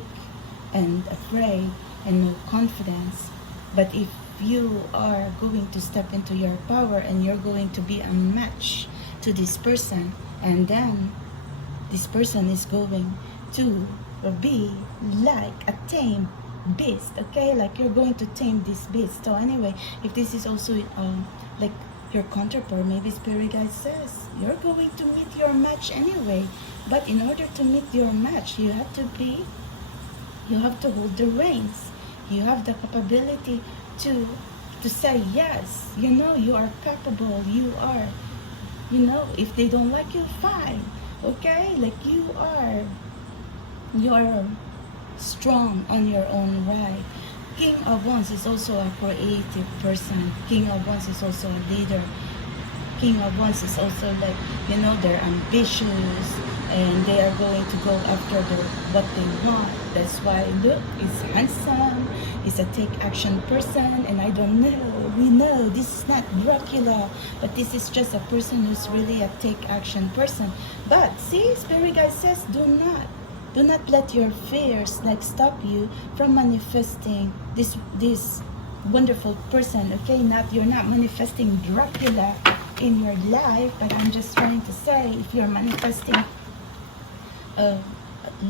and afraid and no confidence. But if you are going to step into your power and you're going to be a match to this person, and then this person is going to be like a tame beast, okay? Like you're going to tame this beast. So anyway, if this is also like your counterpart, maybe Spirit Guide says you're going to meet your match anyway. But in order to meet your match, you have to hold the reins. You have the capability to say yes. You know you are capable. You are, you know, if they don't like you, fine. Okay? Like you are strong on your own right. King of Wands is also a creative person. King of Wands is also a leader. King of Wands is also like, you know, they're ambitious and they are going to go after what they want. That's why, look, he's handsome, he's a take action person, and I don't know, we know this is not Dracula, but this is just a person who's really a take action person. But see, Spirit Guide says, do not let your fears like stop you from manifesting this wonderful person, okay? You're not manifesting Dracula in your life, but I'm just trying to say, if you're manifesting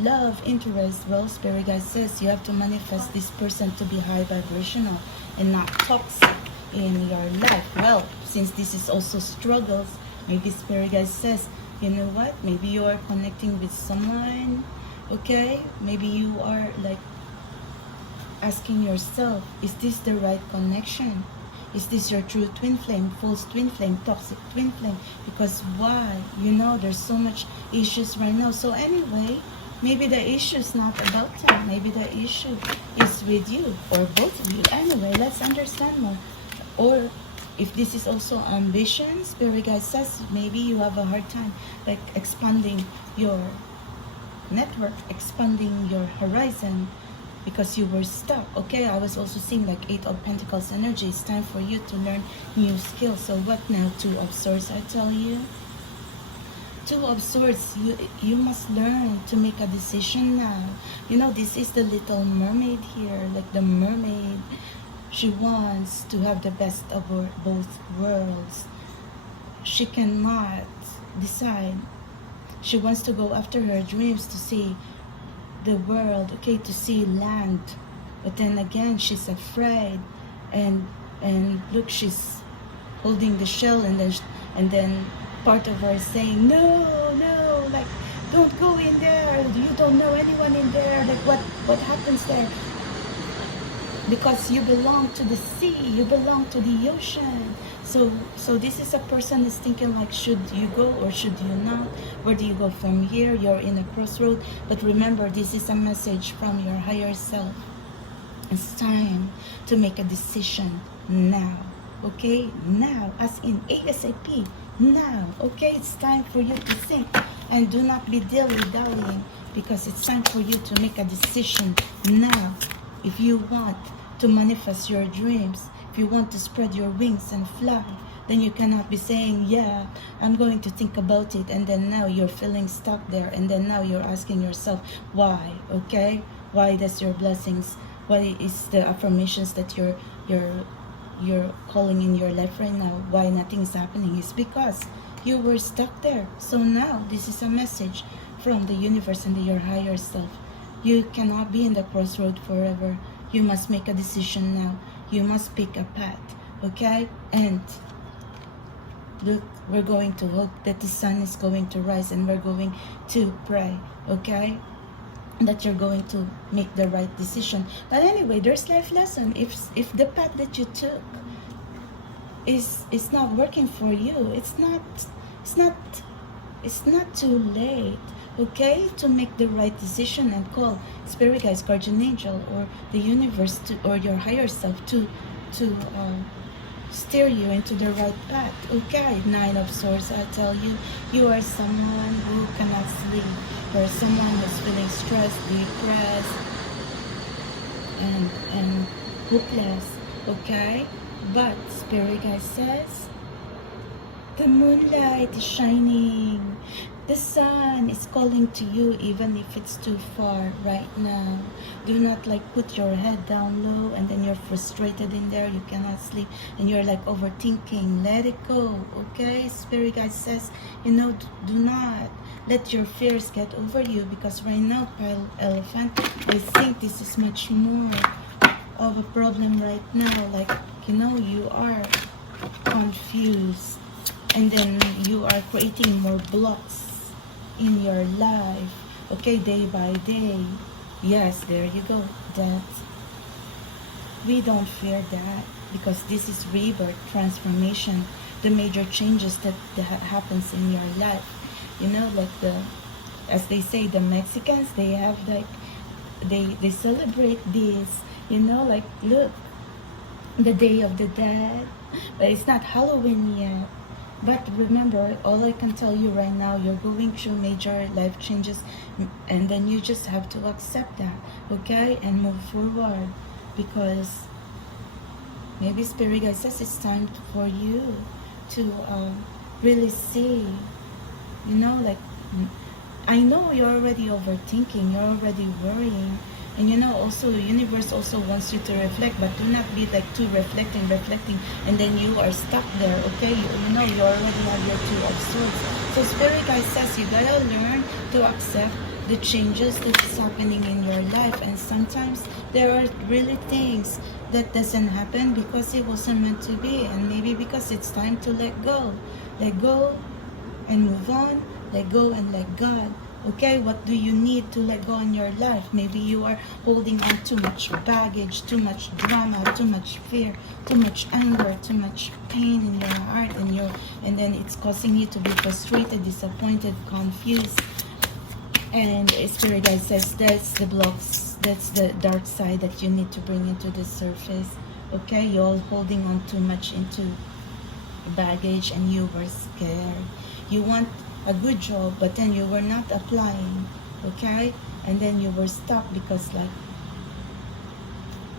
love interest, well, Spirit Guide says you have to manifest this person to be high vibrational and not toxic in your life. Well, since this is also struggles, maybe Spirit Guide says, you know what, maybe you are connecting with someone, okay? Maybe you are like asking yourself, is this the right connection? Is this your true twin flame, false twin flame, toxic twin flame? Because why? You know, there's so much issues right now. So anyway, maybe the issue is not about them. Maybe the issue is with you or both of you. Anyway, let's understand more. Or if this is also ambition, Spirit Guide says maybe you have a hard time like expanding your network, expanding your horizon, because you were stuck. Okay, I was also seeing like 8 of Pentacles energy. It's time for you to learn new skills. So what now? 2 of Swords, I tell you. 2 of Swords, you must learn to make a decision now. You know, this is the little mermaid here, like the mermaid. She wants to have the best of both worlds. She cannot decide. She wants to go after her dreams, to see the world, okay, to see land, but then again she's afraid, and look, she's holding the shell, and then part of her is saying no, like don't go in there, you don't know anyone in there, like what happens there, because you belong to the sea, you belong to the ocean. So this is a person is thinking like, should you go or should you not? Where do you go from here? You're in a crossroad. But remember, this is a message from your higher self. It's time to make a decision now. Okay? Now, as in ASAP. Now. Okay? It's time for you to think. And do not be dilly-dallying, because it's time for you to make a decision now. If you want to manifest your dreams, if you want to spread your wings and fly, then you cannot be saying, yeah, I'm going to think about it, and then now you're feeling stuck there, and then now you're asking yourself, why? Okay? Why does your blessings, why is the affirmations that you're calling in your life right now, why nothing's happening? Is because you were stuck there. So now this is a message from the universe and your higher self. You cannot be in the crossroad forever. You must make a decision now. You must pick a path, okay? And look, we're going to hope that the sun is going to rise, and we're going to pray, okay? That you're going to make the right decision. But anyway, there's life lesson. If the path that you took is not working for you, it's not too late, okay, to make the right decision and call Spirit Guides, Guardian Angel, or the universe, or your higher self to steer you into the right path. Okay, 9 of Swords, I tell you, you are someone who cannot sleep. You are someone who's feeling stressed, depressed, and hopeless. Okay, but Spirit Guide says the moonlight is shining. The sun is calling to you, even if it's too far right now. Do not like put your head down low and then you're frustrated in there, you cannot sleep, and you're like overthinking. Let it go, okay? Spirit guide says, you know, do not let your fears get over you, because right now, pile elephant, I think this is much more of a problem right now. Like, you know, you are confused, and then you are creating more blocks in your life, okay, day by day. Yes, there you go. That we don't fear that, because this is rebirth, transformation, the major changes that happens in your life. You know, like as they say, the Mexicans, they have like, they celebrate this, you know, like, look, the Day of the Dead, but it's not Halloween yet. But remember, all I can tell you right now, you're going through major life changes, and then you just have to accept that, okay, and move forward, because maybe Spirit guide says it's time for you to really see, you know, like, I know you're already overthinking, you're already worrying, and you know, also the universe also wants you to reflect, but do not be like too reflecting, and then you are stuck there, okay? You know, you already have your two of swords. So Spirit guide says you gotta learn to accept the changes that's happening in your life, and sometimes there are really things that doesn't happen because it wasn't meant to be, and maybe because it's time to let go and move on, let go and let God. Okay, what do you need to let go in your life? Maybe you are holding on too much baggage, too much drama, too much fear, too much anger, too much pain in your heart, and then it's causing you to be frustrated, disappointed, confused. And Spirit guide says that's the blocks, that's the dark side that you need to bring into the surface. Okay, you're all holding on too much into baggage, and you were scared. You want a good job, but then you were not applying, okay, and then you were stuck because, like,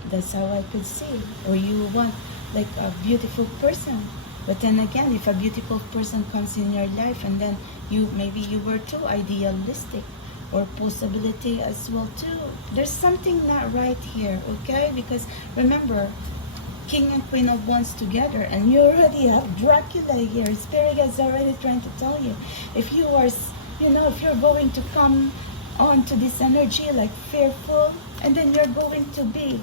that's how I could see. Or you want like a beautiful person, but then again, if a beautiful person comes in your life, and then maybe you were too idealistic, or possibility as well too, there's something not right here, okay? Because remember, King and Queen of Wands together, and you already have Dracula here. Spirit is already trying to tell you, if you are, you know, if you're going to come on to this energy like fearful, and then you're going to be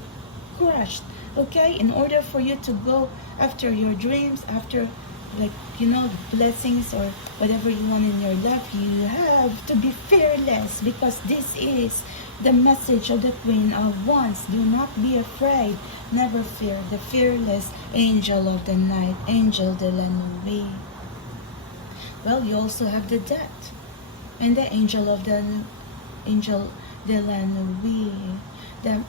crushed, okay? In order for you to go after your dreams, after, like, you know, the blessings or whatever you want in your life, you have to be fearless, because this is the message of the Queen of Wands. Do not be afraid, never fear. The fearless angel of the night, angel de la nuit. Well, you also have the death, and the angel de la nuit.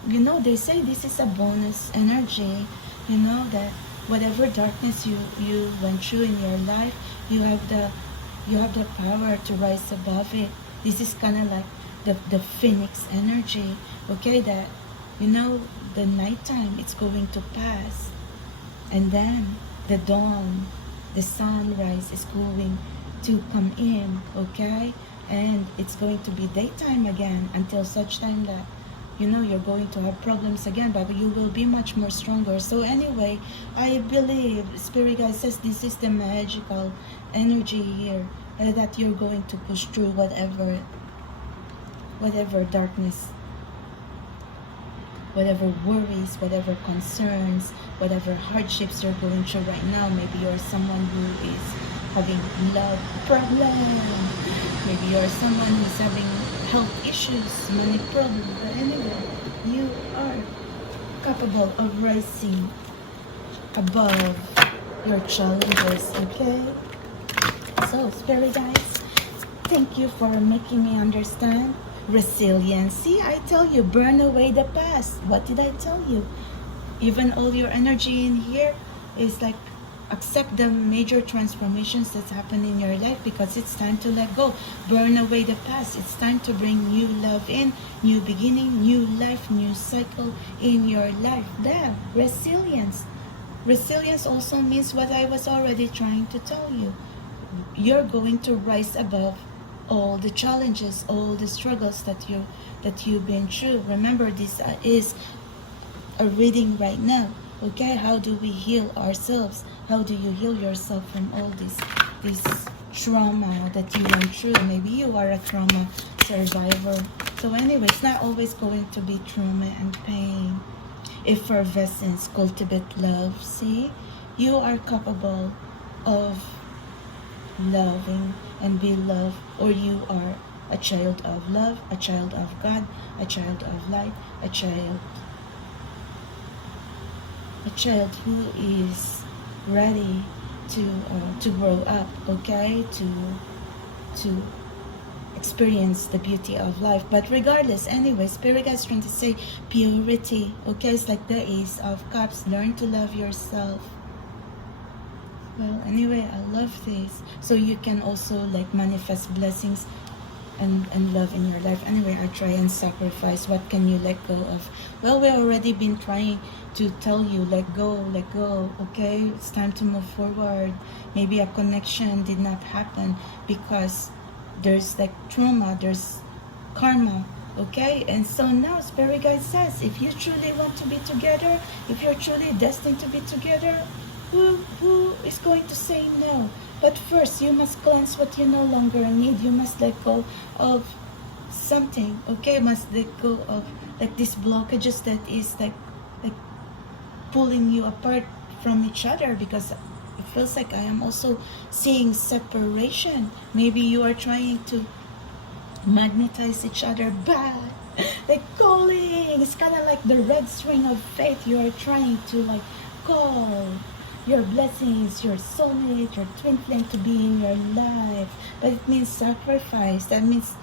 You know, they say this is a bonus energy, you know, that whatever darkness you went through in your life, you have the power to rise above it. This is kind of like the phoenix energy, okay, that, you know, the nighttime, it's going to pass, and then the dawn, the sunrise is going to come in, okay, and it's going to be daytime again, until such time that, you know, you're going to have problems again, but you will be much more stronger. So anyway, I believe Spirit guide says this is the magical energy here, that you're going to push through whatever darkness, whatever worries, whatever concerns, whatever hardships you're going through right now. Maybe you're someone who is having love problems, maybe you're someone who's having health issues, money problems, but anyway, you are capable of rising above your challenges, okay? So, Spirit guides, thank you for making me understand resiliency. I tell you, burn away the past. What did I tell you? Even all your energy in here is like, accept the major transformations that's happened in your life, because it's time to let go. Burn away the past. It's time to bring new love in, new beginning, new life, new cycle in your life. There, resilience. Resilience also means what I was already trying to tell you. You're going to rise above all the challenges, all the struggles that you've been through. Remember, this is a reading right now. Okay, how do we heal ourselves? How do you heal yourself from all this trauma that you went through? Maybe you are a trauma survivor. So anyway, it's not always going to be trauma and pain. Effervescence, cultivate love. See, you are capable of loving and be loved, or you are a child of love, a child of God, a child of light, a child who is ready to grow up, okay, to experience the beauty of life. But regardless, anyway, Spirit guides trying to say purity, okay? It's like the Ace of Cups. Learn to love yourself. Well, anyway, I love this. So you can also like manifest blessings and love in your life. Anyway, I try and sacrifice. What can you let go of? Well, we've already been trying to tell you, let go, okay? It's time to move forward. Maybe a connection did not happen because there's like trauma, there's karma, okay? And so now Spirit Guide says, if you truly want to be together, if you're truly destined to be together, who is going to say no? But first, you must cleanse what you no longer need. You must let go of something, okay? You must let go of like these blockages that is like pulling you apart from each other, because it feels like I am also seeing separation. Maybe you are trying to magnetize each other back, like calling. It's kind of like the red string of faith. You are trying to like call your blessings, your soulmate, your twin flame to be in your life. But it means sacrifice. That means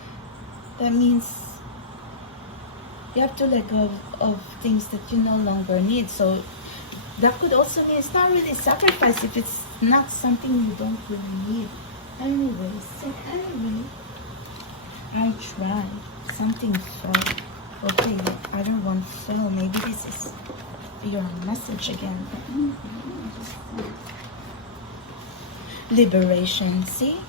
you have to let go of things that you no longer need. So that could also mean it's not really sacrifice if it's not something you don't really need. Anyway, I tried. Something fell. Okay, the other one fell. Maybe this is your message again. Liberation. See?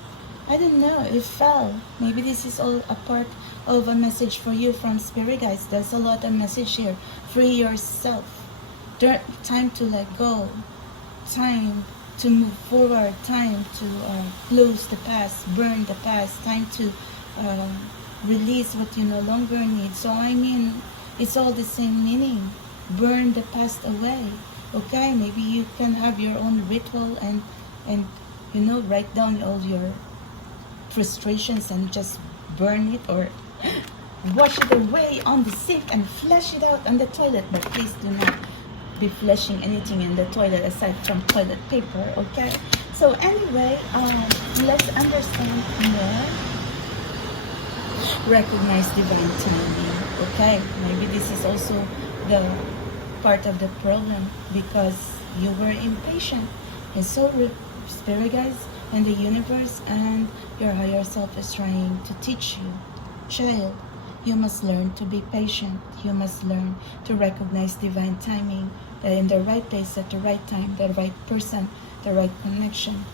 I don't know. It fell. Maybe this is all a part of a message for you from Spirit Guides. There's a lot of message here. Free yourself. Time to let go. Time to move forward. Time to close the past. Burn the past. Time to release what you no longer need. So I mean, it's all the same meaning. Burn the past away. Okay, maybe you can have your own ritual and you know, write down all your frustrations and just burn it, or wash it away on the sink and flush it out on the toilet. But please do not be flushing anything in the toilet aside from toilet paper, okay? So anyway, let's understand more. Recognize divine timing, okay? Maybe this is also the part of the problem, because you were impatient. And so Spirit Guides and the universe and your higher self is trying to teach you, child, you must learn to be patient. You must learn to recognize divine timing, that in the right place at the right time, the right person, the right connection,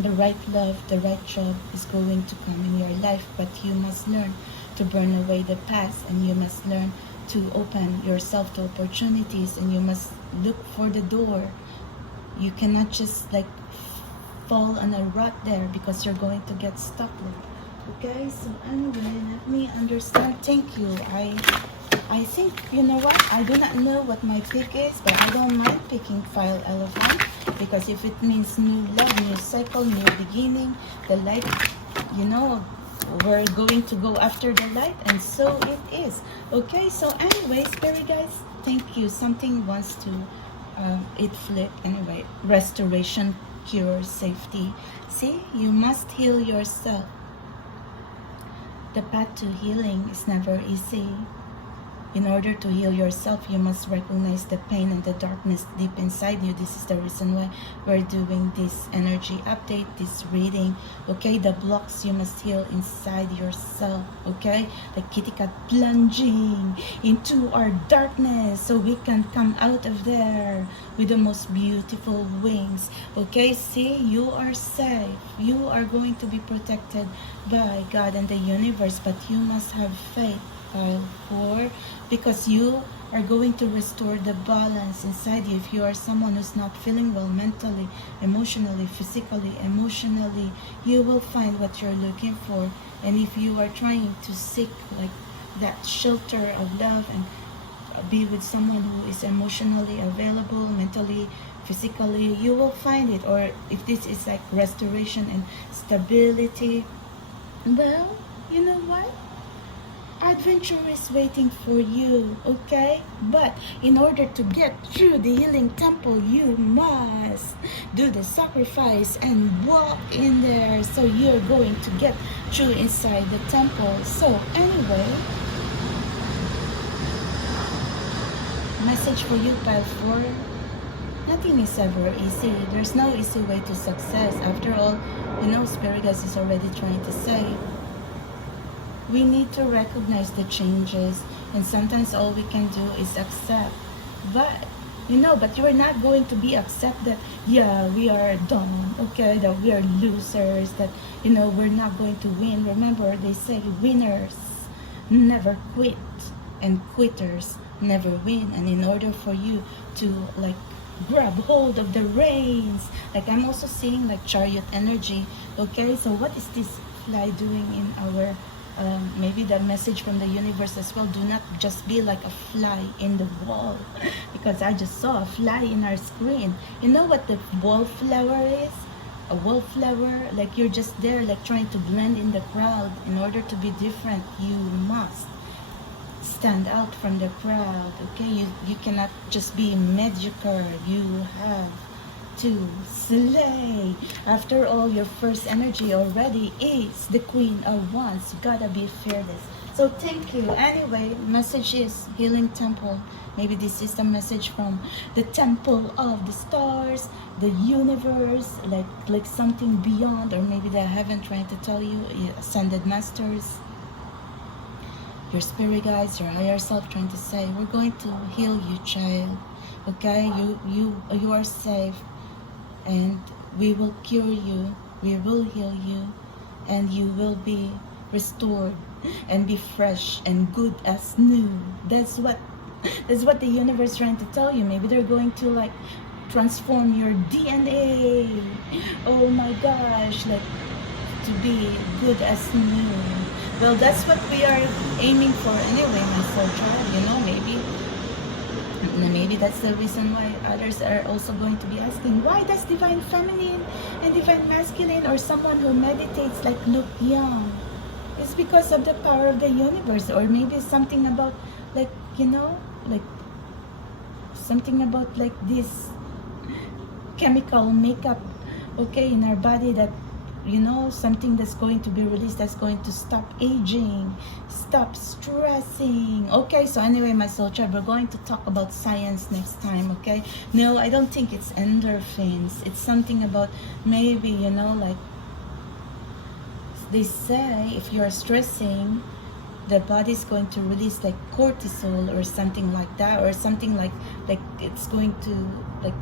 the right love, the right job is going to come in your life. But you must learn to burn away the past, and you must learn to open yourself to opportunities, and you must look for the door. You cannot just like fall on a rut there, because you're going to get stuck with. Okay, so anyway, let me understand. Thank you. I think, you know what, I do not know what my pick is, but I don't mind picking Fire Elephant, because if it means new love, new cycle, new beginning, the light, you know, we're going to go after the light, and so it is. Okay, so anyway, Spirit Guides, thank you. Something wants to it flipped. Anyway, restoration, cure, safety. See, you must heal yourself. The path to healing is never easy. In order to heal yourself, you must recognize the pain and the darkness deep inside you. This is the reason why we're doing this energy update, this reading. Okay, the blocks you must heal inside yourself. Okay, the kitty cat plunging into our darkness so we can come out of there with the most beautiful wings. Okay, see, you are safe. You are going to be protected by God and the universe, but you must have faith. Pile 4, because you are going to restore the balance inside you. If you are someone who's not feeling well mentally, emotionally, physically, emotionally, you will find what you're looking for. And if you are trying to seek like that shelter of love and be with someone who is emotionally available, mentally, physically, you will find it. Or if this is like restoration and stability, well, you know what? Adventure is waiting for you, okay? But in order to get through the healing temple, you must do the sacrifice and walk in there. So you're going to get through inside the temple. So anyway, message for you, pile 4. Nothing is ever easy. There's no easy way to success. After all, you know, Spirit Guides is already trying to say, we need to recognize the changes, and sometimes all we can do is accept. But you know, but you're not going to be accept that, yeah, we are done, okay, that we are losers, that, you know, we're not going to win. Remember, they say winners never quit and quitters never win. And in order for you to like grab hold of the reins, like I'm also seeing like chariot energy. Okay, so what is this fly doing in our maybe the message from the universe as well? Do not just be like a fly in the wall, because I just saw a fly in our screen. You know what the wallflower is? A wallflower, like you're just there like trying to blend in the crowd. In order to be different, you must stand out from the crowd. Okay, you cannot just be mediocre. You have to slay. After all, your first energy already is the Queen of Wands. You gotta be fearless. So thank you. Anyway, message is healing temple. Maybe this is the message from the temple of the stars, the universe, like something beyond, or maybe the heaven trying to tell you, ascended masters, your spirit guides, your higher self trying to say, we're going to heal you, child. Okay, you are safe. And we will cure you, we will heal you, and you will be restored and be fresh and good as new. That's what the universe is trying to tell you. Maybe they're going to like transform your DNA. Oh my gosh, like to be good as new. Well, that's what we are aiming for anyway, my soul child. You know, maybe that's the reason why others are also going to be asking, why does divine feminine and divine masculine or someone who meditates like look young? It's because of the power of the universe, or maybe something about like, you know, like something about like this chemical makeup, okay, in our body, that, you know, something that's going to be released that's going to stop aging, stop stressing. Okay, so anyway, my soul tribe, we're going to talk about science next time. Okay, no, I don't think it's endorphins. It's something about maybe, you know, like they say if you're stressing, the body's going to release like cortisol or something like that, or something like it's going to like,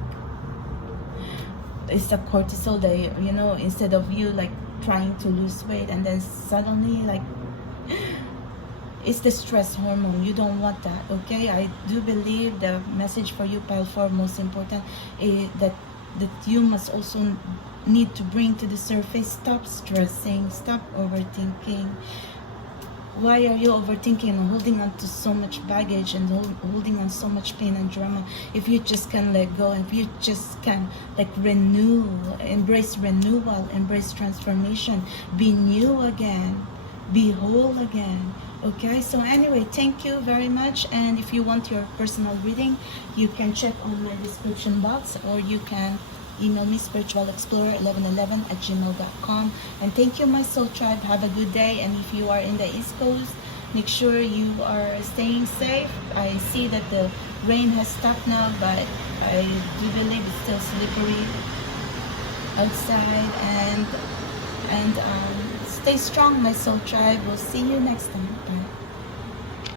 it's the cortisol that, you know, instead of you like trying to lose weight and then suddenly like it's the stress hormone. You don't want that. Okay, I do believe the message for you, pile 4, most important, is that you must also need to bring to the surface, stop stressing, stop overthinking. Why are you overthinking and holding on to so much baggage and holding on so much pain and drama? If you just can let go, if you just can like renew, embrace renewal, embrace transformation, be new again, be whole again. Okay, so anyway, thank you very much. And if you want your personal reading, you can check on my description box, or you can email me spiritualexplorer1111@gmail.com. And thank you, my soul tribe. Have a good day. And if you are in the East Coast, Make sure you are staying safe. I see that the rain has stopped now, but I do believe it's still slippery outside. And stay strong, my soul tribe. We'll see you next time. Bye.